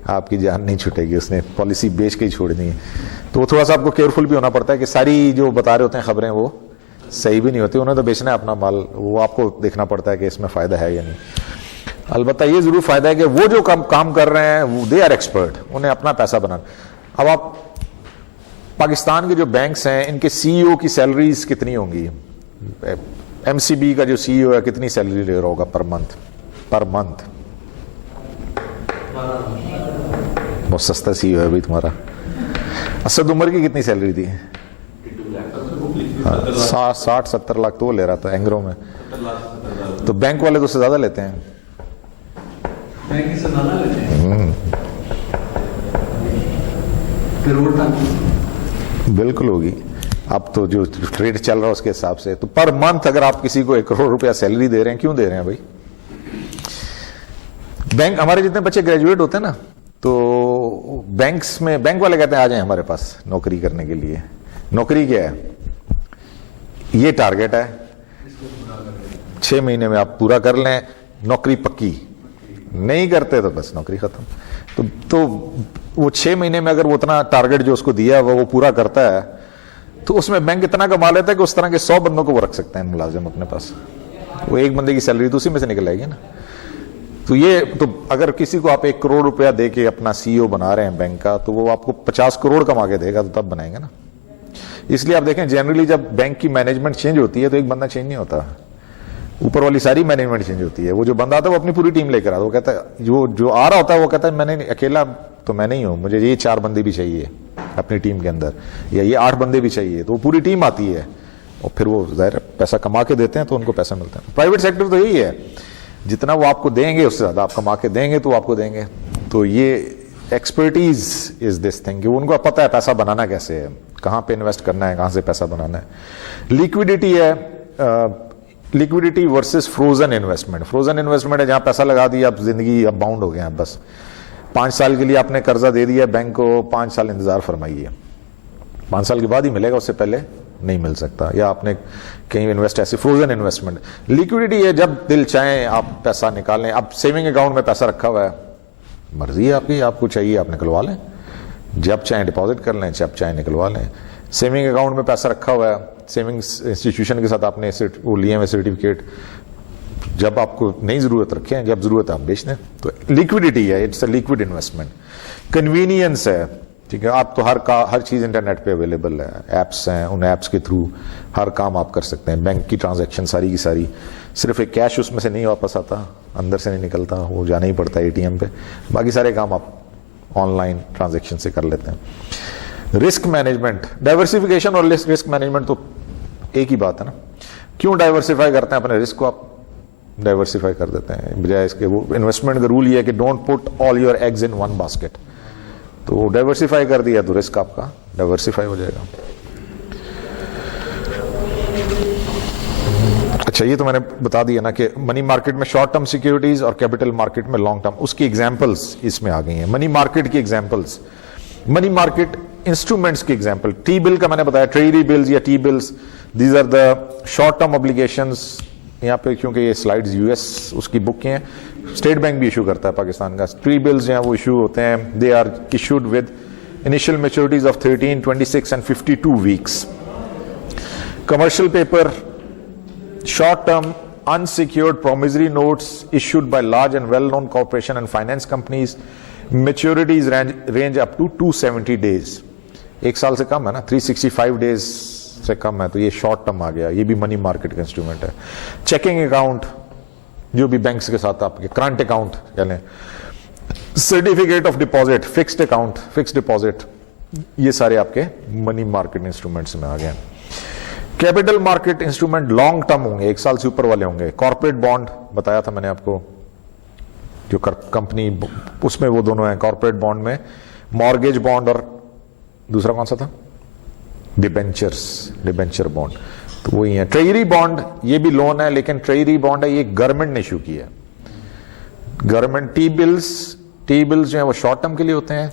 आपकी जान नहीं छूटेगी, उसने पॉलिसी बेच के ही छोड़नी है. तो वो थोड़ा सा आपको केयरफुल भी होना पड़ता है कि सारी जो बता रहे होते हैं खबरें वो सही भी नहीं होती. उन्हें तो बेचना है अपना माल, वो आपको देखना पड़ता है कि इसमें फ़ायदा है या नहीं. अलबत्ता ये जरूर फायदा है कि वो जो काम कर रहे हैं दे आर एक्सपर्ट, उन्हें अपना पैसा बनाना. अब आप पाकिस्तान के जो बैंक्स हैं इनके सीईओ की सैलरीज कितनी होंगी? एमसीबी का जो सीईओ है कितनी सैलरी ले रहा होगा पर मंथ? बहुत सस्ता सीईओ है भाई तुम्हारा. असद उमर की कितनी सैलरी थी? 60-70 लाख तो वो ले रहा था एंग्रो में. तो बैंक वाले तो उससे ज्यादा लेते हैं. बिल्कुल होगी. अब तो जो रेट चल रहा है उसके हिसाब से तो पर मंथ अगर आप किसी को 1 करोड़ रुपया सैलरी दे रहे हैं, क्यों दे रहे हैं भाई? बैंक, हमारे जितने बच्चे ग्रेजुएट होते हैं ना, तो बैंक्स में बैंक वाले कहते हैं आ जाएं हमारे पास नौकरी करने के लिए. नौकरी क्या है? ये टारगेट है, 6 महीने में आप पूरा कर लें, नौकरी पक्की. नहीं करते तो बस नौकरी खत्म. तो वो 6 महीने में अगर वो उतना टारगेट जो उसको दिया वो पूरा करता है तो उसमें बैंक इतना कमा लेता है कि उस तरह के 100 बंदों को वो रख सकते हैं मुलाजिम अपने पास. वो एक बंदे की सैलरी तो उसी में से निकल आएगी ना. तो ये तो अगर किसी को आप 1 करोड़ रुपया दे के अपना सीईओ बना रहे हैं बैंक का, तो वो आपको 50 करोड़ कमा के देगा, तो तब बनाएंगे ना. इसलिए आप देखें जनरली जब बैंक की मैनेजमेंट चेंज होती है तो एक बंदा चेंज नहीं होता, ऊपर वाली सारी मैनेजमेंट चेंज होती है. वो जो बंदा आता है वो अपनी पूरी टीम लेकर आता है. वो कहता है जो आ रहा होता है वो कहता है मैंने अकेला तो मैं नहीं हूं, मुझे ये 4 बंदे भी चाहिए अपनी टीम के अंदर, या ये 8 बंदे भी चाहिए. तो वो पूरी टीम आती है और फिर वो जाहिर पैसा कमा के देते हैं तो उनको पैसा मिलता है. प्राइवेट सेक्टर तो यही है, जितना वो आपको देंगे उससे ज्यादा आप कमा के देंगे तो आपको देंगे. तो ये एक्सपर्टीज इज दिस थिंग कि उनको पता है पैसा बनाना कैसे है, कहाँ पे इन्वेस्ट करना है, कहाँ से पैसा बनाना है. लिक्विडिटी है, liquidity versus frozen investment. Frozen investment है जहां पैसा लगा दिया, अब जिंदगी अब बाउंड हो गए हैं, बस 5 साल के लिए आपने कर्जा दे दिया बैंक को, 5 साल इंतजार फरमाइए, 5 साल के बाद ही मिलेगा, उससे पहले नहीं मिल सकता. या आपने कहीं इन्वेस्ट, ऐसे फ्रोजन इन्वेस्टमेंट. लिक्विडिटी है जब दिल चाहे आप पैसा निकालें. अब सेविंग अकाउंट में पैसा रखा हुआ है, मर्जी है आपकी, आपको चाहिए आप निकलवा लें, जब चाहे डिपॉजिट कर लें, जब चाहे निकलवा लें. सेविंग अकाउंट में पैसा रखा हुआ है, सेविंग्स इंस्टीट्यूशन के साथ आपने वो लिए हुए सर्टिफिकेट, जब आपको नहीं जरूरत रखें, जब जरूरत आप बेच दें. तो लिक्विडिटी है, it's a liquid investment. Convenience है, ٹھیک ہے. آپ تو ہر چیز انٹرنیٹ پہ اویلیبل ہے, ایپس ہیں, ان ایپس کے تھرو ہر کام آپ کر سکتے ہیں. بینک کی ٹرانزیکشن ساری کی ساری, صرف ایک کیش اس میں سے نہیں واپس آتا, اندر سے نہیں نکلتا, وہ جانا ہی پڑتا ہے اے ٹی ایم پہ. باقی سارے کام آپ آن لائن ٹرانزیکشن سے کر لیتے ہیں. رسک مینجمنٹ, ڈائیورسفیکیشن اور رسک مینجمنٹ تو ایک ہی بات ہے نا. کیوں ڈائیورسفائی کرتے ہیں اپنے رسک کو, آپ ڈائیورسفائی کر دیتے ہیں بجائے اس کے. وہ انویسٹمنٹ کا رول یہ ہے کہ don't put all your eggs in one basket. تو ڈائیورسفائی کر دیا تو رسک آپ کا ڈائیورسفائی ہو جائے گا. اچھا, یہ تو میں نے بتا دیا نا کہ منی مارکیٹ میں شارٹ ٹرم سیکیورٹیز اور کیپٹل مارکیٹ میں لانگ ٹرم, اس کی ایگزامپلس اس میں آ گئی ہیں. منی مارکیٹ کی ایگزامپلس, منی مارکیٹ انسٹرومنٹس کی ایگزامپل, ٹی بل کا میں نے بتایا, ٹریجری بلز یا T bills, these are the short term obligations. یہاں پہ کیونکہ یہ سلائڈز یو ایس اس کی بک کی ہیں, اسٹیٹ بینک بھی ایشو کرتا ہے پاکستان کا. ٹری بلز جو ہیں وہ ایشو ہوتے ہیں, they are issued with initial maturities of 13, 26 and 52 weeks. Commercial paper, short term unsecured promissory notes issued by large and well known corporation and finance companies, maturities range up to 270 days. ایک سال سے کم ہے نا, 365 days سے کم ہے, تو یہ short term آ گیا. یہ بھی منی مارکیٹ کا انسٹرومنٹ ہے. چیکنگ اکاؤنٹ جو بھی بینکس کے ساتھ آپ کے کرنٹ اکاؤنٹ کہہ لیں, certificate of deposit, fixed account, fixed deposit, یہ سارے آپ کے منی مارکیٹ انسٹرومنٹس میں آ گئے. Capital market instrument long term ہوں گے, ایک سال سے اوپر والے ہوں گے. کارپوریٹ بانڈ بتایا تھا میں نے آپ کو, جو کمپنی, اس میں وہ دونوں ہیں. کارپوریٹ بانڈ میں مارگیج بانڈ اور دوسرا کون سا تھا, ڈیبینچر بانڈ, تو وہی ہے. ٹریجری بانڈ یہ بھی لون ہے, لیکن ٹریجری بانڈ ہے, یہ گورنمنٹ نے ایشو کیا ہے. گورنمنٹ. ٹی بلز جو ہیں وہ شارٹ ٹرم کے لیے ہوتے ہیں.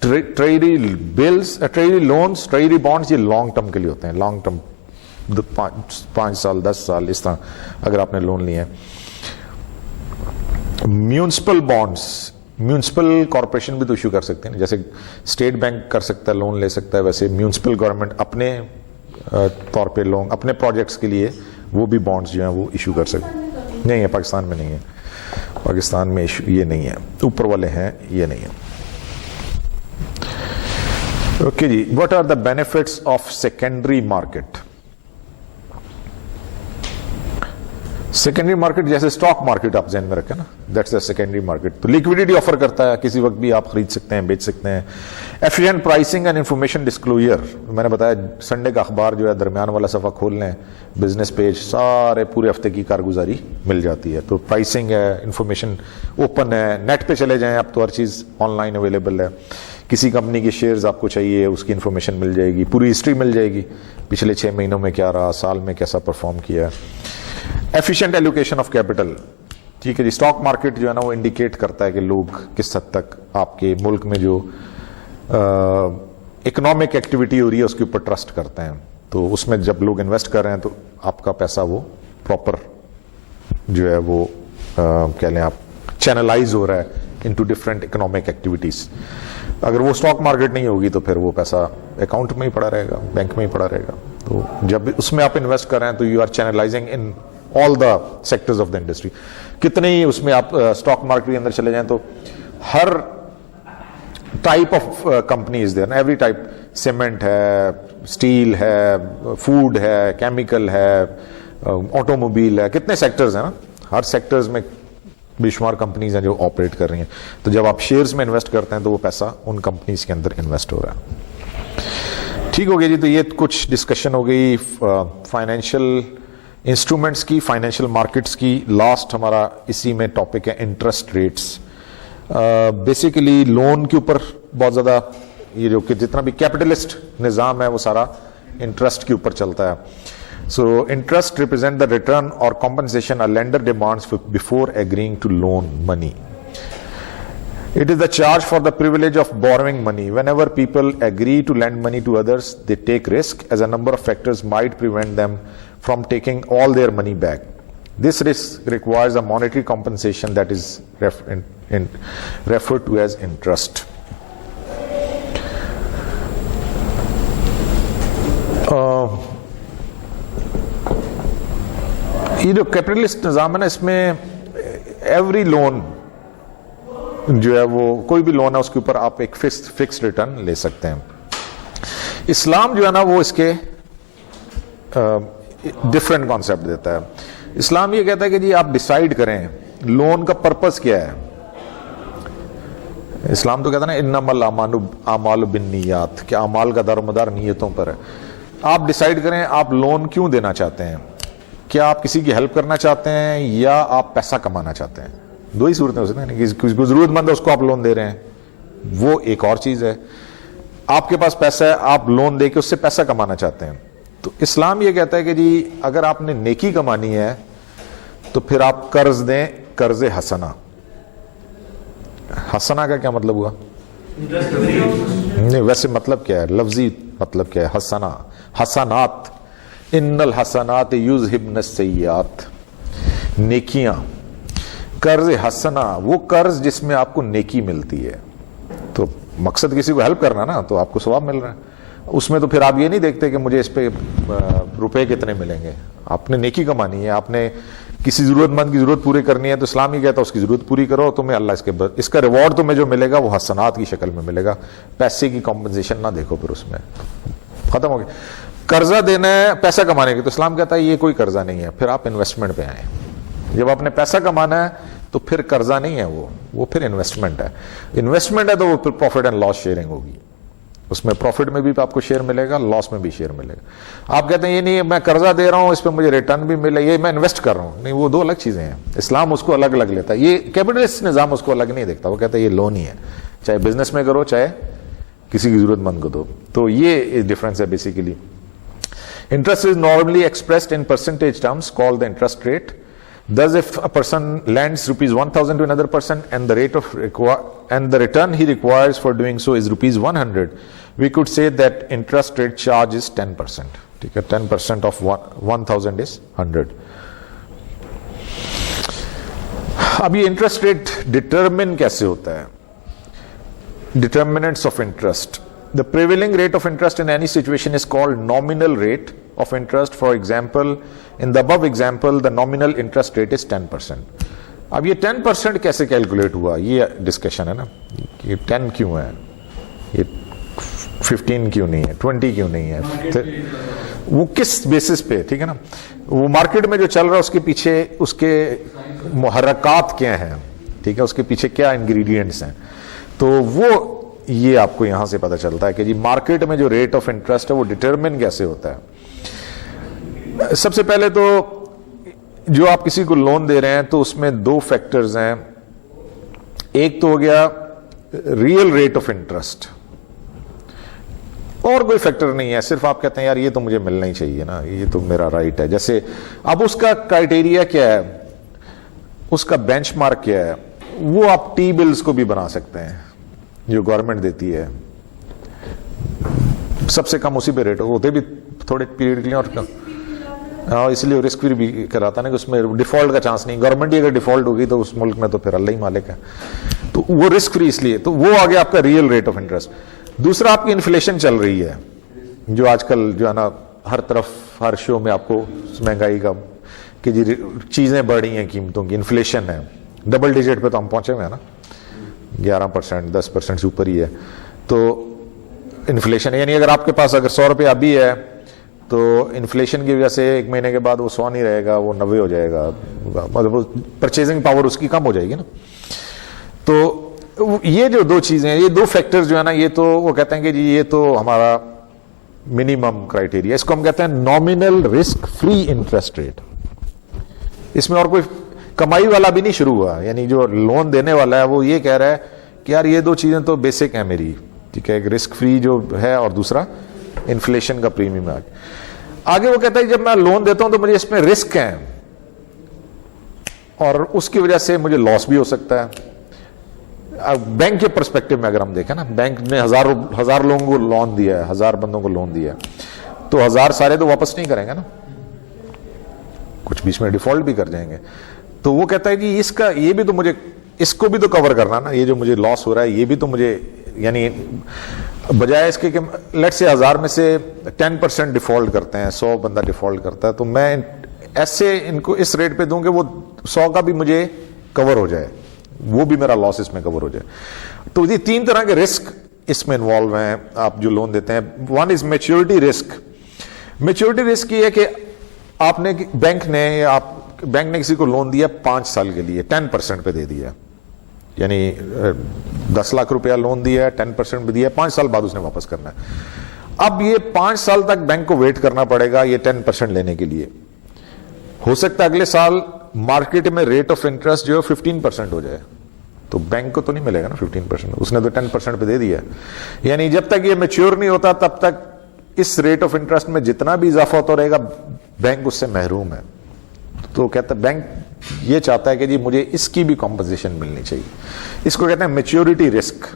Treasury bills, treasury loans, treasury bonds یہ لانگ ٹرم کے لیے ہوتے ہیں. لانگ ٹرم 5 سال 10 سال اس طرح اگر آپ نے لون لیا ہے. میونسپل بانڈس, میونسپل کارپوریشن بھی تو ایشو کر سکتے ہیں, جیسے اسٹیٹ بینک کر سکتا ہے, لون لے سکتا ہے, ویسے میونسپل گورنمنٹ اپنے طور پہ لون اپنے پروجیکٹس کے لیے وہ بھی بانڈس جو ہیں وہ ایشو کر سکتے ہیں. نہیں ہے پاکستان میں, نہیں ہے پاکستان میں یہ نہیں ہے. اوپر والے ہیں, یہ نہیں ہے. اوکے جی, what are the benefits of secondary market. Secondary market جیسے اسٹاک مارکیٹ آپ ذہن میں رکھیں نا, دیٹس دا سیکنڈری مارکیٹ. تو لیکوڈیٹی آفر کرتا ہے, کسی وقت بھی آپ خرید سکتے ہیں, بیچ سکتے ہیں. Efficient pricing and information disclosure, میں نے بتایا سنڈے کا اخبار جو ہے درمیان والا صفحہ کھول لیں, بزنس پیج, سارے پورے ہفتے کی کارگزاری مل جاتی ہے. تو پرائسنگ ہے, انفارمیشن اوپن ہے, نیٹ پہ چلے جائیں آپ تو ہر چیز آن لائن اویلیبل ہے. کسی کمپنی کے شیئرز آپ کو چاہیے, اس کی انفارمیشن مل جائے گی, پوری ہسٹری مل جائے گی, پچھلے 6 مہینوں میں کیا رہا, سال میں کیسا پرفارم کیا. ایفیشینٹ ایلوکیشن آف کیپٹل, ٹھیک ہے جی. اسٹاک مارکیٹ جو ہے نا وہ انڈیکیٹ کرتا ہے کہ لوگ کس حد تک آپ کے ملک میں جو اکنامک ایکٹیویٹی ہو رہی ہے اس کے اوپر ٹرسٹ کرتے ہیں. تو اس میں جب لوگ انویسٹ کر رہے ہیں تو آپ کا پیسہ وہ پراپر جو ہے وہ کہہ لیں آپ چینلائز ہو رہا ہے انٹو ڈفرینٹ اکنامک ایکٹیویٹیز. اگر وہ اسٹاک مارکیٹ نہیں ہوگی تو پھر وہ پیسہ اکاؤنٹ میں ہی پڑا رہے گا, بینک میں ہی پڑا رہے گا. تو جب اس میں آپ انویسٹ کر رہے ہیں تو you are channelizing in all the sectors of the industry. کتنے ہی اس میں آپ اسٹاک مارکیٹ کے اندر چلے جائیں تو ہر type of companies there, every type, cement ہے, اسٹیل ہے, فوڈ ہے, کیمیکل ہے, آٹو موبائل ہے, کتنے سیکٹرز ہیں نا, ہر سیکٹرز میں بے شمار کمپنیز ہیں جو آپریٹ کر رہی ہیں. تو جب آپ شیئرز میں انویسٹ کرتے ہیں تو وہ پیسہ ان کمپنیز کے اندر انویسٹ ہو رہا ہے. ٹھیک ہو گیا جی. تو یہ کچھ ڈسکشن ہو گئی فائنینشیل انسٹرومنٹس کی, فائنینشیل مارکیٹس کی. لاسٹ ہمارا اسی میں ٹاپک ہے انٹرسٹ ریٹس. بیسیکلی لون کے اوپر بہت زیادہ یہ جو کہ جتنا بھی کیپٹلسٹ نظام ہے وہ سارا انٹرسٹ کے اوپر چلتا ہے. So interest represent the return or compensation a lender demands before agreeing to loan money. It is the charge for the privilege of borrowing money. Whenever people agree to lend money to others, they take risk, as a number of factors might prevent them from taking all their money back. This risk requires a monetary compensation that is referred to as interest. یہ جو capitalist نظام ہے نا, اس میں every loan جو ہے وہ کوئی بھی لون ہے اس کے اوپر آپ ایک فکس ریٹرن لے سکتے ہیں. اسلام جو ہے نا وہ اس کے ڈفرینٹ کانسیپٹ دیتا ہے. اسلام یہ کہتا ہے کہ جی آپ ڈیسائیڈ کریں لون کا پرپس کیا ہے. اسلام تو کہتا ہے نا انما الاعمال بالنیات, کہ اعمال کا دار و مدار نیتوں پر ہے. آپ ڈیسائیڈ کریں آپ لون کیوں دینا چاہتے ہیں. کیا آپ کسی کی ہیلپ کرنا چاہتے ہیں یا آپ پیسہ کمانا چاہتے ہیں. دو ہی صورتیں ہو سکتی ہیں. کسی کو ضرورت مند ہے اس کو آپ لون دے رہے ہیں, وہ ایک اور چیز ہے. آپ کے پاس پیسہ ہے, آپ لون دے کے اس سے پیسہ کمانا چاہتے ہیں. تو اسلام یہ کہتا ہے کہ جی اگر آپ نے نیکی کمانی ہے تو پھر آپ قرض دیں, قرض حسنہ. حسنہ کا کیا مطلب ہوا؟ نہیں, ویسے مطلب کیا ہے, لفظی مطلب کیا ہے حسنہ؟ حسنات, ان الحسنات یذہبن السیئات, نیکیاں. قرض حسنہ وہ قرض جس میں آپ کو نیکی ملتی ہے. تو مقصد کسی کو ہیلپ کرنا نا, تو آپ کو ثواب مل رہا ہے. اس میں تو پھر آپ یہ نہیں دیکھتے کہ مجھے اس پہ روپے کتنے ملیں گے. آپ نے نیکی کمانی ہے, آپ نے کسی ضرورت مند کی ضرورت پوری کرنی ہے, تو اسلام ہی کہتا ہے اس کی ضرورت پوری کرو, تمہیں اللہ اس کا ریوارڈ تمہیں جو ملے گا وہ حسنات کی شکل میں ملے گا. پیسے کی کمپنسیشن نہ دیکھو, پھر اس میں ختم ہو گیا. قرضہ دینا ہے پیسہ کمانے کے, تو اسلام کہتا ہے یہ کوئی قرضہ نہیں ہے, پھر آپ انویسٹمنٹ پہ آئیں. جب آپ نے پیسہ کمانا ہے تو پھر قرضہ نہیں ہے, وہ پھر انویسٹمنٹ ہے. انویسٹمنٹ ہے تو وہ پھر پروفٹ اینڈ لاس شیئرنگ ہوگی. اس میں پروفٹ میں بھی آپ کو شیئر ملے گا, لاس میں بھی شیئر ملے گا. آپ کہتے ہیں یہ نہیں میں قرضہ دے رہا ہوں اس پہ مجھے ریٹرن بھی ملے, یہ میں انویسٹ کر رہا ہوں. نہیں, وہ دو الگ چیزیں ہیں. اسلام اس کو الگ الگ لیتا ہے. یہ کیپٹلسٹ نظام اس کو الگ نہیں دیکھتا, وہ کہتا ہے یہ لون ہی ہے, چاہے بزنس میں کرو چاہے کسی کی ضرورت مند کو دو. تو یہ ڈفرنس ہے basically. Interest is normally expressed in percentage terms called the interest rate. Thus, if a person lends rupees 1,000 to another person and the return he requires for doing so is rupees 100, we could say that interest rate charge is 10%. 10% of 1,000 is 100. اب یہ interest rate determine کیسے ہوتا ہے؟ Determinants of interest. The prevailing rate of interest in any situation is called nominal rate of interest. For example, in the above example, the nominal interest rate is 10%. اب یہ 10% کیسے calculate ہوا, یہ discussion ہے نا. یہ 10 کیوں ہے, یہ 15 کیوں نہیں ہے, 20 کیوں نہیں ہے, وہ کس بیسس پہ, ٹھیک ہے نا. وہ مارکیٹ میں جو چل رہا ہے اس کے پیچھے اس کے محرکات کیا ہیں, ٹھیک ہے, اس کے پیچھے کیا انگریڈینٹس ہیں. تو وہ یہ آپ کو یہاں سے پتہ چلتا ہے کہ جی مارکیٹ میں جو ریٹ آف انٹرسٹ ہے وہ ڈٹرمن کیسے ہوتا ہے. سب سے پہلے تو جو آپ کسی کو لون دے رہے ہیں تو اس میں دو فیکٹرز ہیں. ایک تو ہو گیا ریئل ریٹ آف انٹرسٹ, اور کوئی فیکٹر نہیں ہے, صرف آپ کہتے ہیں یار یہ تو مجھے ملنا ہی چاہیے نا, یہ تو میرا رائٹ ہے. جیسے اب اس کا کرائٹیریا کیا ہے, اس کا بینچ مارک کیا ہے, وہ آپ ٹی بلز کو بھی بنا سکتے ہیں جو گورنمنٹ دیتی ہے. سب سے کم اسی پہ ریٹ ہوتے بھی تھوڑے پیریڈ کے لیے, اور اس لیے رسک فری بھی کراتا نا کہ اس میں ڈیفالٹ کا چانس نہیں. گورنمنٹ ہی اگر ڈیفالٹ ہوگی تو اس ملک میں تو پھر اللہ ہی مالک ہے, تو وہ رسک فری اس لیے. تو وہ آ گیا آپ کا ریئل ریٹ آف انٹرسٹ. دوسرا آپ کی انفلیشن چل رہی ہے, جو آج کل جو ہے نا ہر طرف ہر شو میں آپ کو مہنگائی کا کہ جی چیزیں بڑھ رہی ہیں, قیمتوں کی انفلیشن ہے, ڈبل ڈیجٹ پہ تو ہم پہنچے ہوئے ہیں نا, 11%, 10% سے اوپر ہی ہے. تو انفلیشن یعنی اگر آپ کے پاس اگر 100 روپیہ ابھی ہے تو انفلیشن کی وجہ سے ایک مہینے کے بعد وہ 100 نہیں رہے گا, وہ 90 ہو جائے گا, مطلب پرچیزنگ پاور اس کی کم ہو جائے گی نا. تو یہ جو دو چیزیں ہیں, یہ دو فیکٹر جو ہے نا, یہ تو وہ کہتے ہیں کہ جی یہ تو ہمارا منیمم کرائٹیریا, اس کو ہم کہتے ہیں nominal risk free interest rate. اس میں اور کوئی کمائی والا بھی نہیں شروع ہوا, یعنی جو لون دینے والا ہے وہ یہ کہہ رہا ہے کہ یار یہ دو چیزیں تو بیسک ہیں میری, ٹھیک ہے, ایک رسک فری جو ہے اور دوسرا انفلیشن کا پریمیم. آگے وہ کہتا ہے جب میں لون دیتا ہوں تو مجھے اس میں رسک ہیں اور اس کی وجہ سے مجھے لاس بھی ہو سکتا ہے. بینک کے پرسپیکٹو میں اگر ہم دیکھیں نا, بینک نے ہزار لوگوں کو لون دیا ہے, 1000 بندوں کو لون دیا ہے, تو 1000 سارے تو واپس نہیں کریں گے نا, کچھ بیچ میں ڈیفالٹ بھی کر جائیں گے. تو وہ کہتا ہے کہ اس کا یہ بھی تو مجھے اس کو بھی تو کور کرنا نا, یہ جو مجھے لاس ہو رہا ہے یہ بھی تو مجھے, یعنی بجائے اس کے کہ لیٹ سے 1000 میں سے 10% ڈیفالٹ کرتے ہیں, 100 بندہ ڈیفالٹ کرتا ہے, تو میں ایسے ان کو اس ریٹ پہ دوں کہ وہ 100 کا بھی مجھے کور ہو جائے, वो भी मेरा लॉस इसमें कवर हो जाए। तो ये 3 तरह के रिस्क इसमें इन्वॉल्व हैं आप जो लोन देते हैं। One is maturity risk. Maturity risk ये है कि आपने बैंक ने किसी को लोन दिया 5 साल के लिए, 10% पे दे दिया, यानी 10 लाख रुपया लोन दिया, 10% पे दिया, 5 साल बाद उसने वापस करना है। अब ये 5 साल तक बैंक को वेट करना पड़ेगा ये 10% लेने के लिए। हो सकता है अगले साल मार्केट में रेट ऑफ इंटरेस्ट जो है 15% हो जाए, तो बैंक को तो नहीं मिलेगा ना 15%, उसने तो 10% पे दे दिया। यानी जब तक ये मैच्योर नहीं होता तब तक इस रेट ऑफ इंटरेस्ट में जितना भी इजाफा होता रहेगा बैंक उससे महरूम है। तो कहता है बैंक ये चाहता है कि जी मुझे इसकी भी कॉम्पोजिशन मिलनी चाहिए। इसको कहते हैं मैच्योरिटी रिस्क।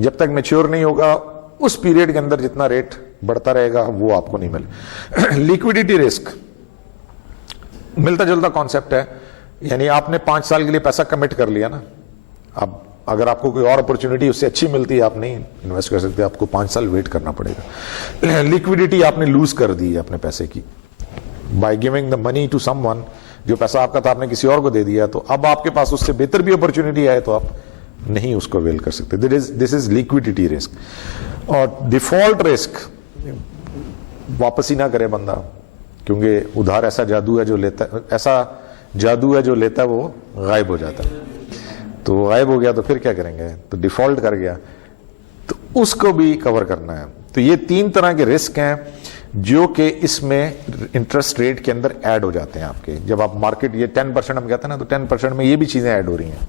जब तक मैच्योर नहीं होगा उस पीरियड के अंदर जितना रेट बढ़ता रहेगा वो आपको नहीं मिले। लिक्विडिटी रिस्क मिलता जुलता कॉन्सेप्ट है, यानी आपने 5 साल के लिए पैसा कमिट कर लिया ना, अब अगर आपको कोई और अपॉर्चुनिटी उससे अच्छी मिलती है आप नहीं इन्वेस्ट कर सकते, आपको 5 साल वेट करना पड़ेगा। लिक्विडिटी आपने लूज कर दी है अपने पैसे की by giving the money to someone, जो पैसा आपका था आपने किसी और को दे दिया, तो अब आपके पास उससे बेहतर भी अपॉर्चुनिटी आए तो आप नहीं उसको अवेल कर सकते। This is liquidity risk. और डिफॉल्ट रिस्क, वापस ही ना करे बंदा, क्योंकि उधार ऐसा जादू है जो लेता है वो गायब हो जाता है, तो गायब हो गया तो फिर क्या करेंगे, तो डिफॉल्ट कर गया, तो उसको भी कवर करना है। तो ये 3 तरह के रिस्क हैं जो कि इसमें इंटरेस्ट रेट के अंदर ऐड हो जाते हैं आपके। जब आप मार्केट ये 10% हम कहते हैं ना, तो 10% में ये भी चीजें ऐड हो रही हैं।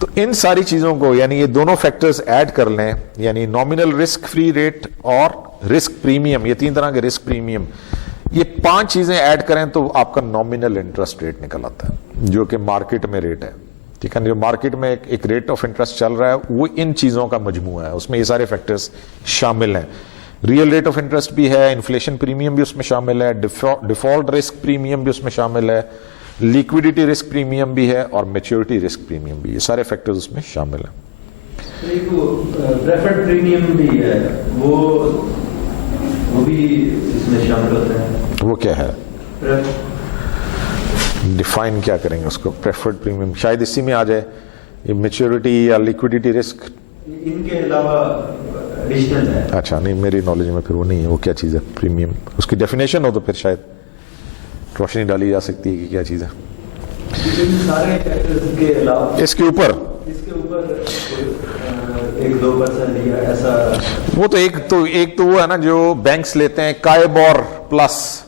तो इन सारी चीजों को, यानी ये दोनों फैक्टर्स ऐड कर लें, यानी नॉमिनल रिस्क फ्री रेट और रिस्क प्रीमियम, ये 3 तरह के रिस्क प्रीमियम, ये 5 चीजें ऐड करें तो आपका नॉमिनल इंटरेस्ट रेट निकल आता है, जो कि मार्केट में रेट है। ठीक है, जो मार्केट में एक रेट ऑफ इंटरेस्ट चल रहा है वो इन चीजों का मजमूआ है, उसमें ये सारे फैक्टर्स शामिल हैं। रियल रेट ऑफ इंटरेस्ट भी है, इन्फ्लेशन प्रीमियम भी उसमें शामिल है, डिफॉल्ट रिस्क प्रीमियम भी उसमें शामिल है, लिक्विडिटी रिस्क प्रीमियम भी है और मैच्योरिटी रिस्क प्रीमियम भी, ये सारे फैक्टर्स उसमें शामिल हैं। प्रेफर्ड प्रीमियम भी है, वो भी इसमें शामिल होता है। वो क्या है, डिफाइन क्या करेंगे उसको? प्रेफर्ड प्रीमियम शायद इसी में आ जाए, ये मैच्योरिटी या लिक्विडिटी रिस्क, इनके अलावा एडिशनल है। अच्छा, नहीं मेरी नॉलेज में फिर वो नहीं है। वो क्या चीज़ है प्रीमियम? उसकी डेफिनेशन हो तो फिर शायद रोशनी डाली जा सकती है कि क्या चीज़ है। इन सारे फैक्टर्स के अलावा इसके ऊपर 1-2% या ऐसा, वो तो एक तो वो है ना जो बैंक्स लेते हैं काइबोर प्लस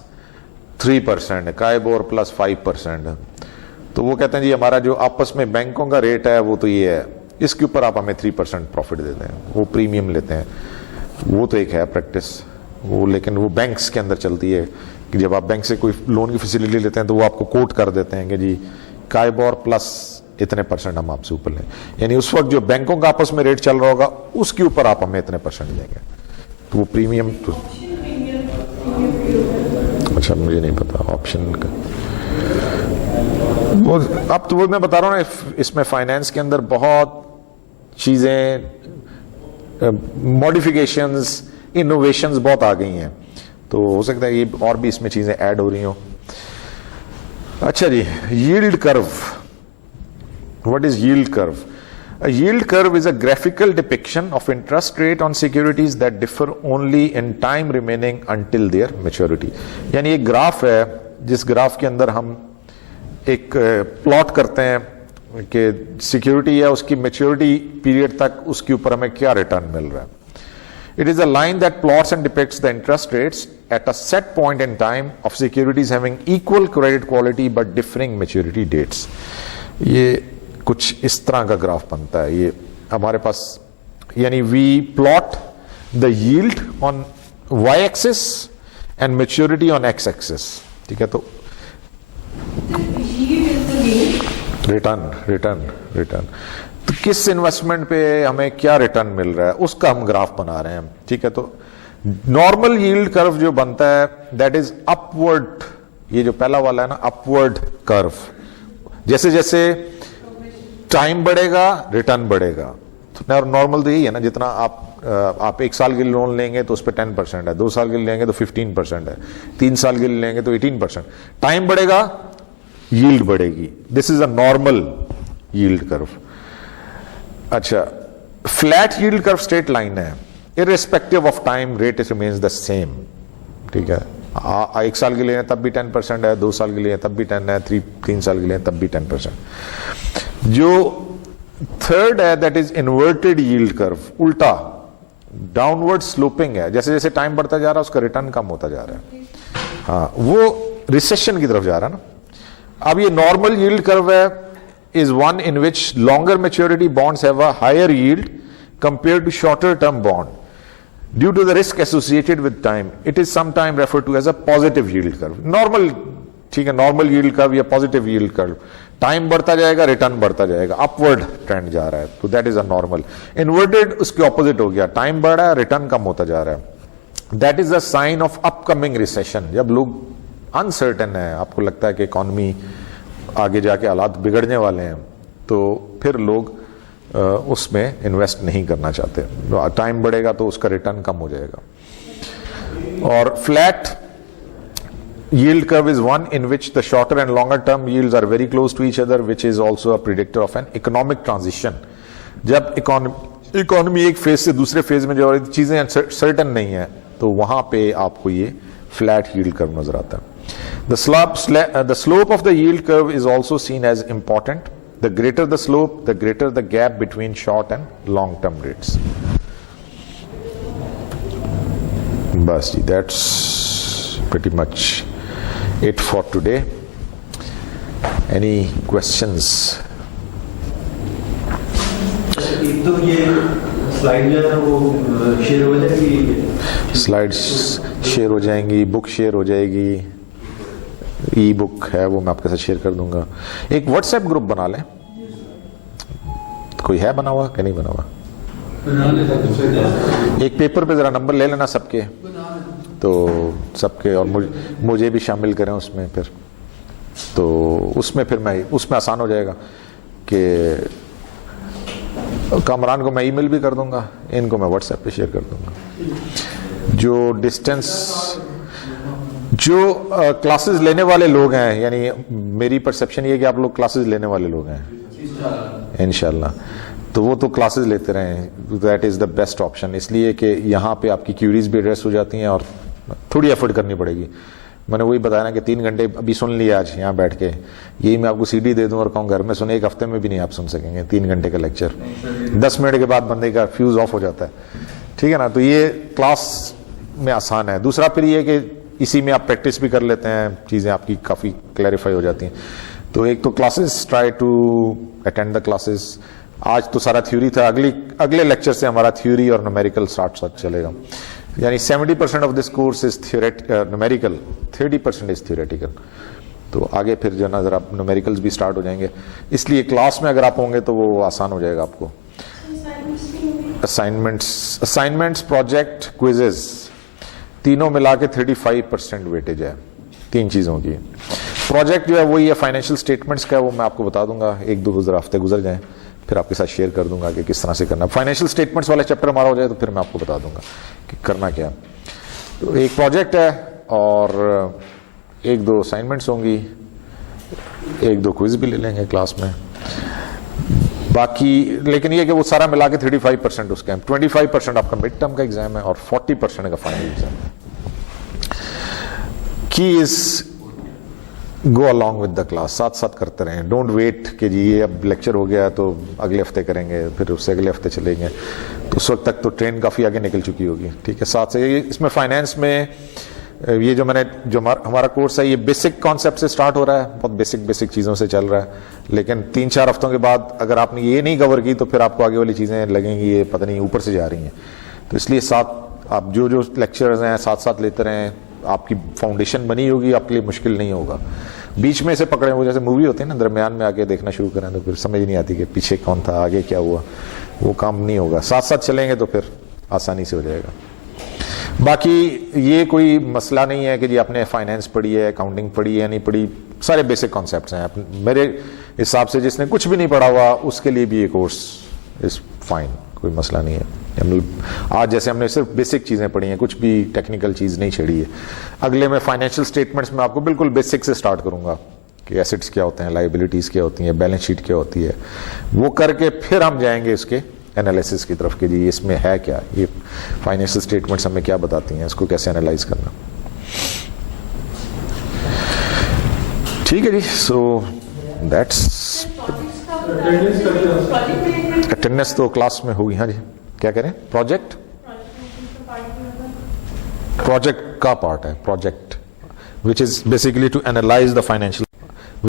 3%, काइबोर प्लस 5%, तो वो कहते हैं जी हमारा जो आपस में बैंकों का रेट है वो तो ये है, इसके ऊपर आप हमें 3% प्रॉफिट देते हैं, वो प्रीमियम लेते हैं। वो तो एक है प्रैक्टिस वो, लेकिन वो बैंक्स के अंदर चलती है कि जब आप बैंक से कोई लोन की फैसिलिटी लेते हैं तो वो आपको कोट कर देते हैं कि जी काइबोर प्लस इतने % हम आपसे ऊपर लें, यानी उस वक्त जो बैंकों का आपस में रेट चल रहा होगा उसके ऊपर आप हमें इतने % देंगे, तो वो प्रीमियम तो, अच्छा मुझे नहीं पता ऑप्शन का। वो अब तो वो मैं बता रहा हूँ ना, इसमें फाइनेंस के अंदर बहुत चीजें, मॉडिफिकेशंस, इनोवेशंस बहुत आ गई हैं, तो हो सकता है ये और भी इसमें चीजें ऐड हो रही हो। अच्छा जी, yield curve. What is yield curve? A yield curve is a graphical depiction of interest rate on securities that differ only in time remaining until their maturity. यानी एक ग्राफ है जिस ग्राफ के अंदर हम एक प्लॉट करते हैं कि सिक्योरिटी है उसकी मैच्योरिटी पीरियड तक उसके ऊपर हमें क्या रिटर्न मिल रहा है। It is a line that plots and depicts the interest rates at a set point in time of securities having equal credit quality but differing maturity dates. ये कुछ इस तरह का ग्राफ बनता है ये हमारे पास, यानी we plot the yield on Y axis and maturity on X axis. ठीक है, तो रिटर्न तो किस इन्वेस्टमेंट पे हमें क्या रिटर्न मिल रहा है उसका हम ग्राफ बना रहे हैं। ठीक है, तो नॉर्मल यील्ड कर्व जो बनता है दैट इज अपवर्ड, ये जो पहला वाला है ना अपवर्ड कर्व, जैसे जैसे टाइम बढ़ेगा रिटर्न बढ़ेगा। तो नॉर्मल तो यही है ना, जितना आप 1 साल के लिए लोन लेंगे तो उस पर 10% है, 2 साल के लिए लेंगे तो 15% है, 3 साल के लिए लेंगे तो 18%। टाइम बढ़ेगा यील्ड बढ़ेगी। This is a normal yield curve. अच्छा, flat yield curve straight line है, irrespective of time rate remains the same. ठीक है, 1 साल के लिए तब भी 10% है, 2 साल के लिए तब भी 10 है, 3 साल के लिए तब भी 10%. जो थर्ड है that is inverted yield curve, उल्टा डाउनवर्ड स्लोपिंग है, जैसे जैसे टाइम बढ़ता जा रहा है उसका रिटर्न कम होता जा रहा है. हाँ, वो रिसेशन की तरफ जा रहा है ना. अब ये नॉर्मल यील्ड कर्व है is one in which longer maturity bonds have a higher yield compared to shorter term bond due to the risk associated with time. It is sometimes referred to as a positive yield curve. Normal, ठीक है, normal yield curve या positive yield curve. Time बढ़ता जाएगा, return बढ़ता जाएगा, upward trend जा रहा है, तो that is a normal. Inverted उसके ऑपोजिट हो गया, टाइम बढ़ रहा है, रिटर्न कम होता जा रहा है. That is a sign of upcoming recession. जब लोग अनसर्टेन है, आपको लगता है कि इकोनॉमी आगे जाके हालात बिगड़ने वाले हैं, तो फिर लोग उसमें इन्वेस्ट नहीं करना चाहते. टाइम बढ़ेगा तो उसका रिटर्न कम हो जाएगा. और flat yield curve is one in which the shorter and longer term yields are very close to each other, which is also a predictor of an economic transition. जब इकोनॉमी एक phase से दूसरे phase में जो चीजें certain नहीं है, तो वहां पे आपको ये फ्लैट yield curve नजर आता है. The slope of the yield curve is also seen as important. The greater the slope, the greater the gap between short and long term rates. बस जी, that's pretty much it for today. Any questions? एक तो ये slide जो है वो share हो जाएगी, slides share हो जाएंगी, बुक शेयर हो जाएगी, ई बुक है वो मैं आपके साथ शेयर कर दूंगा. एक व्हाट्सएप ग्रुप बना लें. कोई है बना हुआ कि नहीं बना हुआ? एक पेपर पे जरा नंबर ले लेना सबके, तो सबके, और मुझे भी शामिल करें उसमें. फिर तो उसमें फिर मैं उसमें आसान हो जाएगा कि कामरान को मैं ईमेल भी कर दूंगा, इनको मैं व्हाट्सएप पे शेयर कर दूंगा. जो डिस्टेंस, जो क्लासेस लेने वाले लोग हैं, यानी मेरी परसेप्शन ये है कि आप लोग क्लासेस लेने वाले लोग हैं इंशाल्लाह, तो वो तो क्लासेस लेते रहें. That is the best option, इसलिए कि यहाँ पे आपकी क्यूरीज भी एड्रेस हो जाती हैं और थोड़ी एफर्ट करनी पड़ेगी. मैंने वही बताया ना कि 3 घंटे अभी सुन लिया आज यहाँ बैठ के, यही मैं आपको सीडी दे दूं और कहूँ घर में सुने, 1 हफ्ते में भी नहीं आप सुन सकेंगे 3 घंटे का लेक्चर. 10 मिनट के बाद बंदे का फ्यूज ऑफ हो जाता है, ठीक है ना. तो ये क्लास में आसान है. दूसरा फिर ये कि इसी में आप प्रैक्टिस भी कर लेते हैं, चीज़ें आपकी काफ़ी क्लैरिफाई हो जाती हैं. तो एक तो classes, try to attend the classes. आज तो सारा थ्योरी था, अगले लेक्चर से हमारा थ्योरी और न्यूमेरिकल साथ चलेगा. यानी 70% of this course is numerical, 30% is theoretical. तो आगे फिर जो ना जरा न्यूमेरिकल्स भी स्टार्ट हो जाएंगे, इसलिए क्लास में अगर आप होंगे तो वो आसान हो जाएगा आपको. असाइनमेंट्स, प्रोजेक्ट, क्विजेज, तीनों मिला के 35% वेटेज है 3 चीज़ों की. प्रोजेक्ट जो है वही है फाइनेंशियल स्टेटमेंट्स का, वो मैं आपको बता दूंगा, 1-2 हफ्ते गुजर जाएं, फिर आपके साथ शेयर कर दूंगा कि किस तरह से करना. फाइनेंशियल स्टेटमेंट्स वाला चैप्टर हमारा हो जाए तो फिर मैं आपको बता दूंगा कि करना क्या. तो एक प्रोजेक्ट है और 1-2 असाइनमेंट्स होंगी, 1-2 क्विज भी ले लेंगे क्लास में. बाकी लेकिन ये कि वो सारा मिला के 35% उसका है. 25% आपका मिड टर्म का एग्जाम है और 40% का फाइनल एग्जाम. की is go along with the class, साथ साथ करते रहें. डोंट वेट कि जी ये अब लेक्चर हो गया तो अगले हफ्ते करेंगे, फिर उससे अगले हफ्ते चलेंगे, तो उस वक्त तक तो ट्रेन काफ़ी आगे निकल चुकी होगी. ठीक है, साथ से इसमें फाइनेंस में ये जो हमारा कोर्स है, ये बेसिक कॉन्सेप्ट से स्टार्ट हो रहा है, बहुत बेसिक चीज़ों से चल रहा है. लेकिन 3-4 हफ्तों के बाद अगर आपने ये नहीं कवर की तो फिर आपको आगे वाली चीज़ें लगेंगी ये पता नहीं ऊपर से जा रही हैं. तो इसलिए साथ आप जो लेक्चर्स हैं साथ साथ लेते रहें, आपकी फाउंडेशन बनी होगी, आपके लिए मुश्किल नहीं होगा. बीच में से पकड़े, वो जैसे मूवी होती है ना, दरमियान में आके देखना शुरू करें तो फिर समझ नहीं आती कि पीछे कौन था, आगे क्या हुआ, वो काम नहीं होगा. साथ साथ चलेंगे तो फिर आसानी से हो जाएगा. बाकी ये कोई मसला नहीं है कि जी आपने फाइनेंस पढ़ी है, अकाउंटिंग पढ़ी है, नहीं पढ़ी, सारे बेसिक कॉन्सेप्ट्स हैं. मेरे हिसाब से जिसने कुछ भी नहीं पढ़ा हुआ उसके लिए भी ये कोर्स इज फाइन, कोई मसला नहीं है. आज जैसे हमने सिर्फ बेसिक चीज़ें पढ़ी हैं, कुछ भी टेक्निकल चीज़ नहीं छेड़ी है. अगले में फाइनेंशियल स्टेटमेंट्स में आपको बिल्कुल बेसिक से स्टार्ट करूंगा کہ ایسٹس کیا ہوتے ہیں, لائبلٹیز کیا ہوتی ہیں, بیلنس شیٹ کیا ہوتی ہے, وہ کر کے پھر ہم جائیں گے اس کے انالیسس کی طرف کہ جی اس میں ہے کیا, یہ فائنینشیل اسٹیٹمنٹس ہمیں کیا بتاتی ہیں, اس کو کیسے انالائز کرنا. ٹھیک ہے جی. سو دیٹس اٹینڈنس تو کلاس میں ہوگی. ہاں جی کیا کہہ رہے ہیں؟ پروجیکٹ کا پارٹ ہے, project which is basically to analyze the financial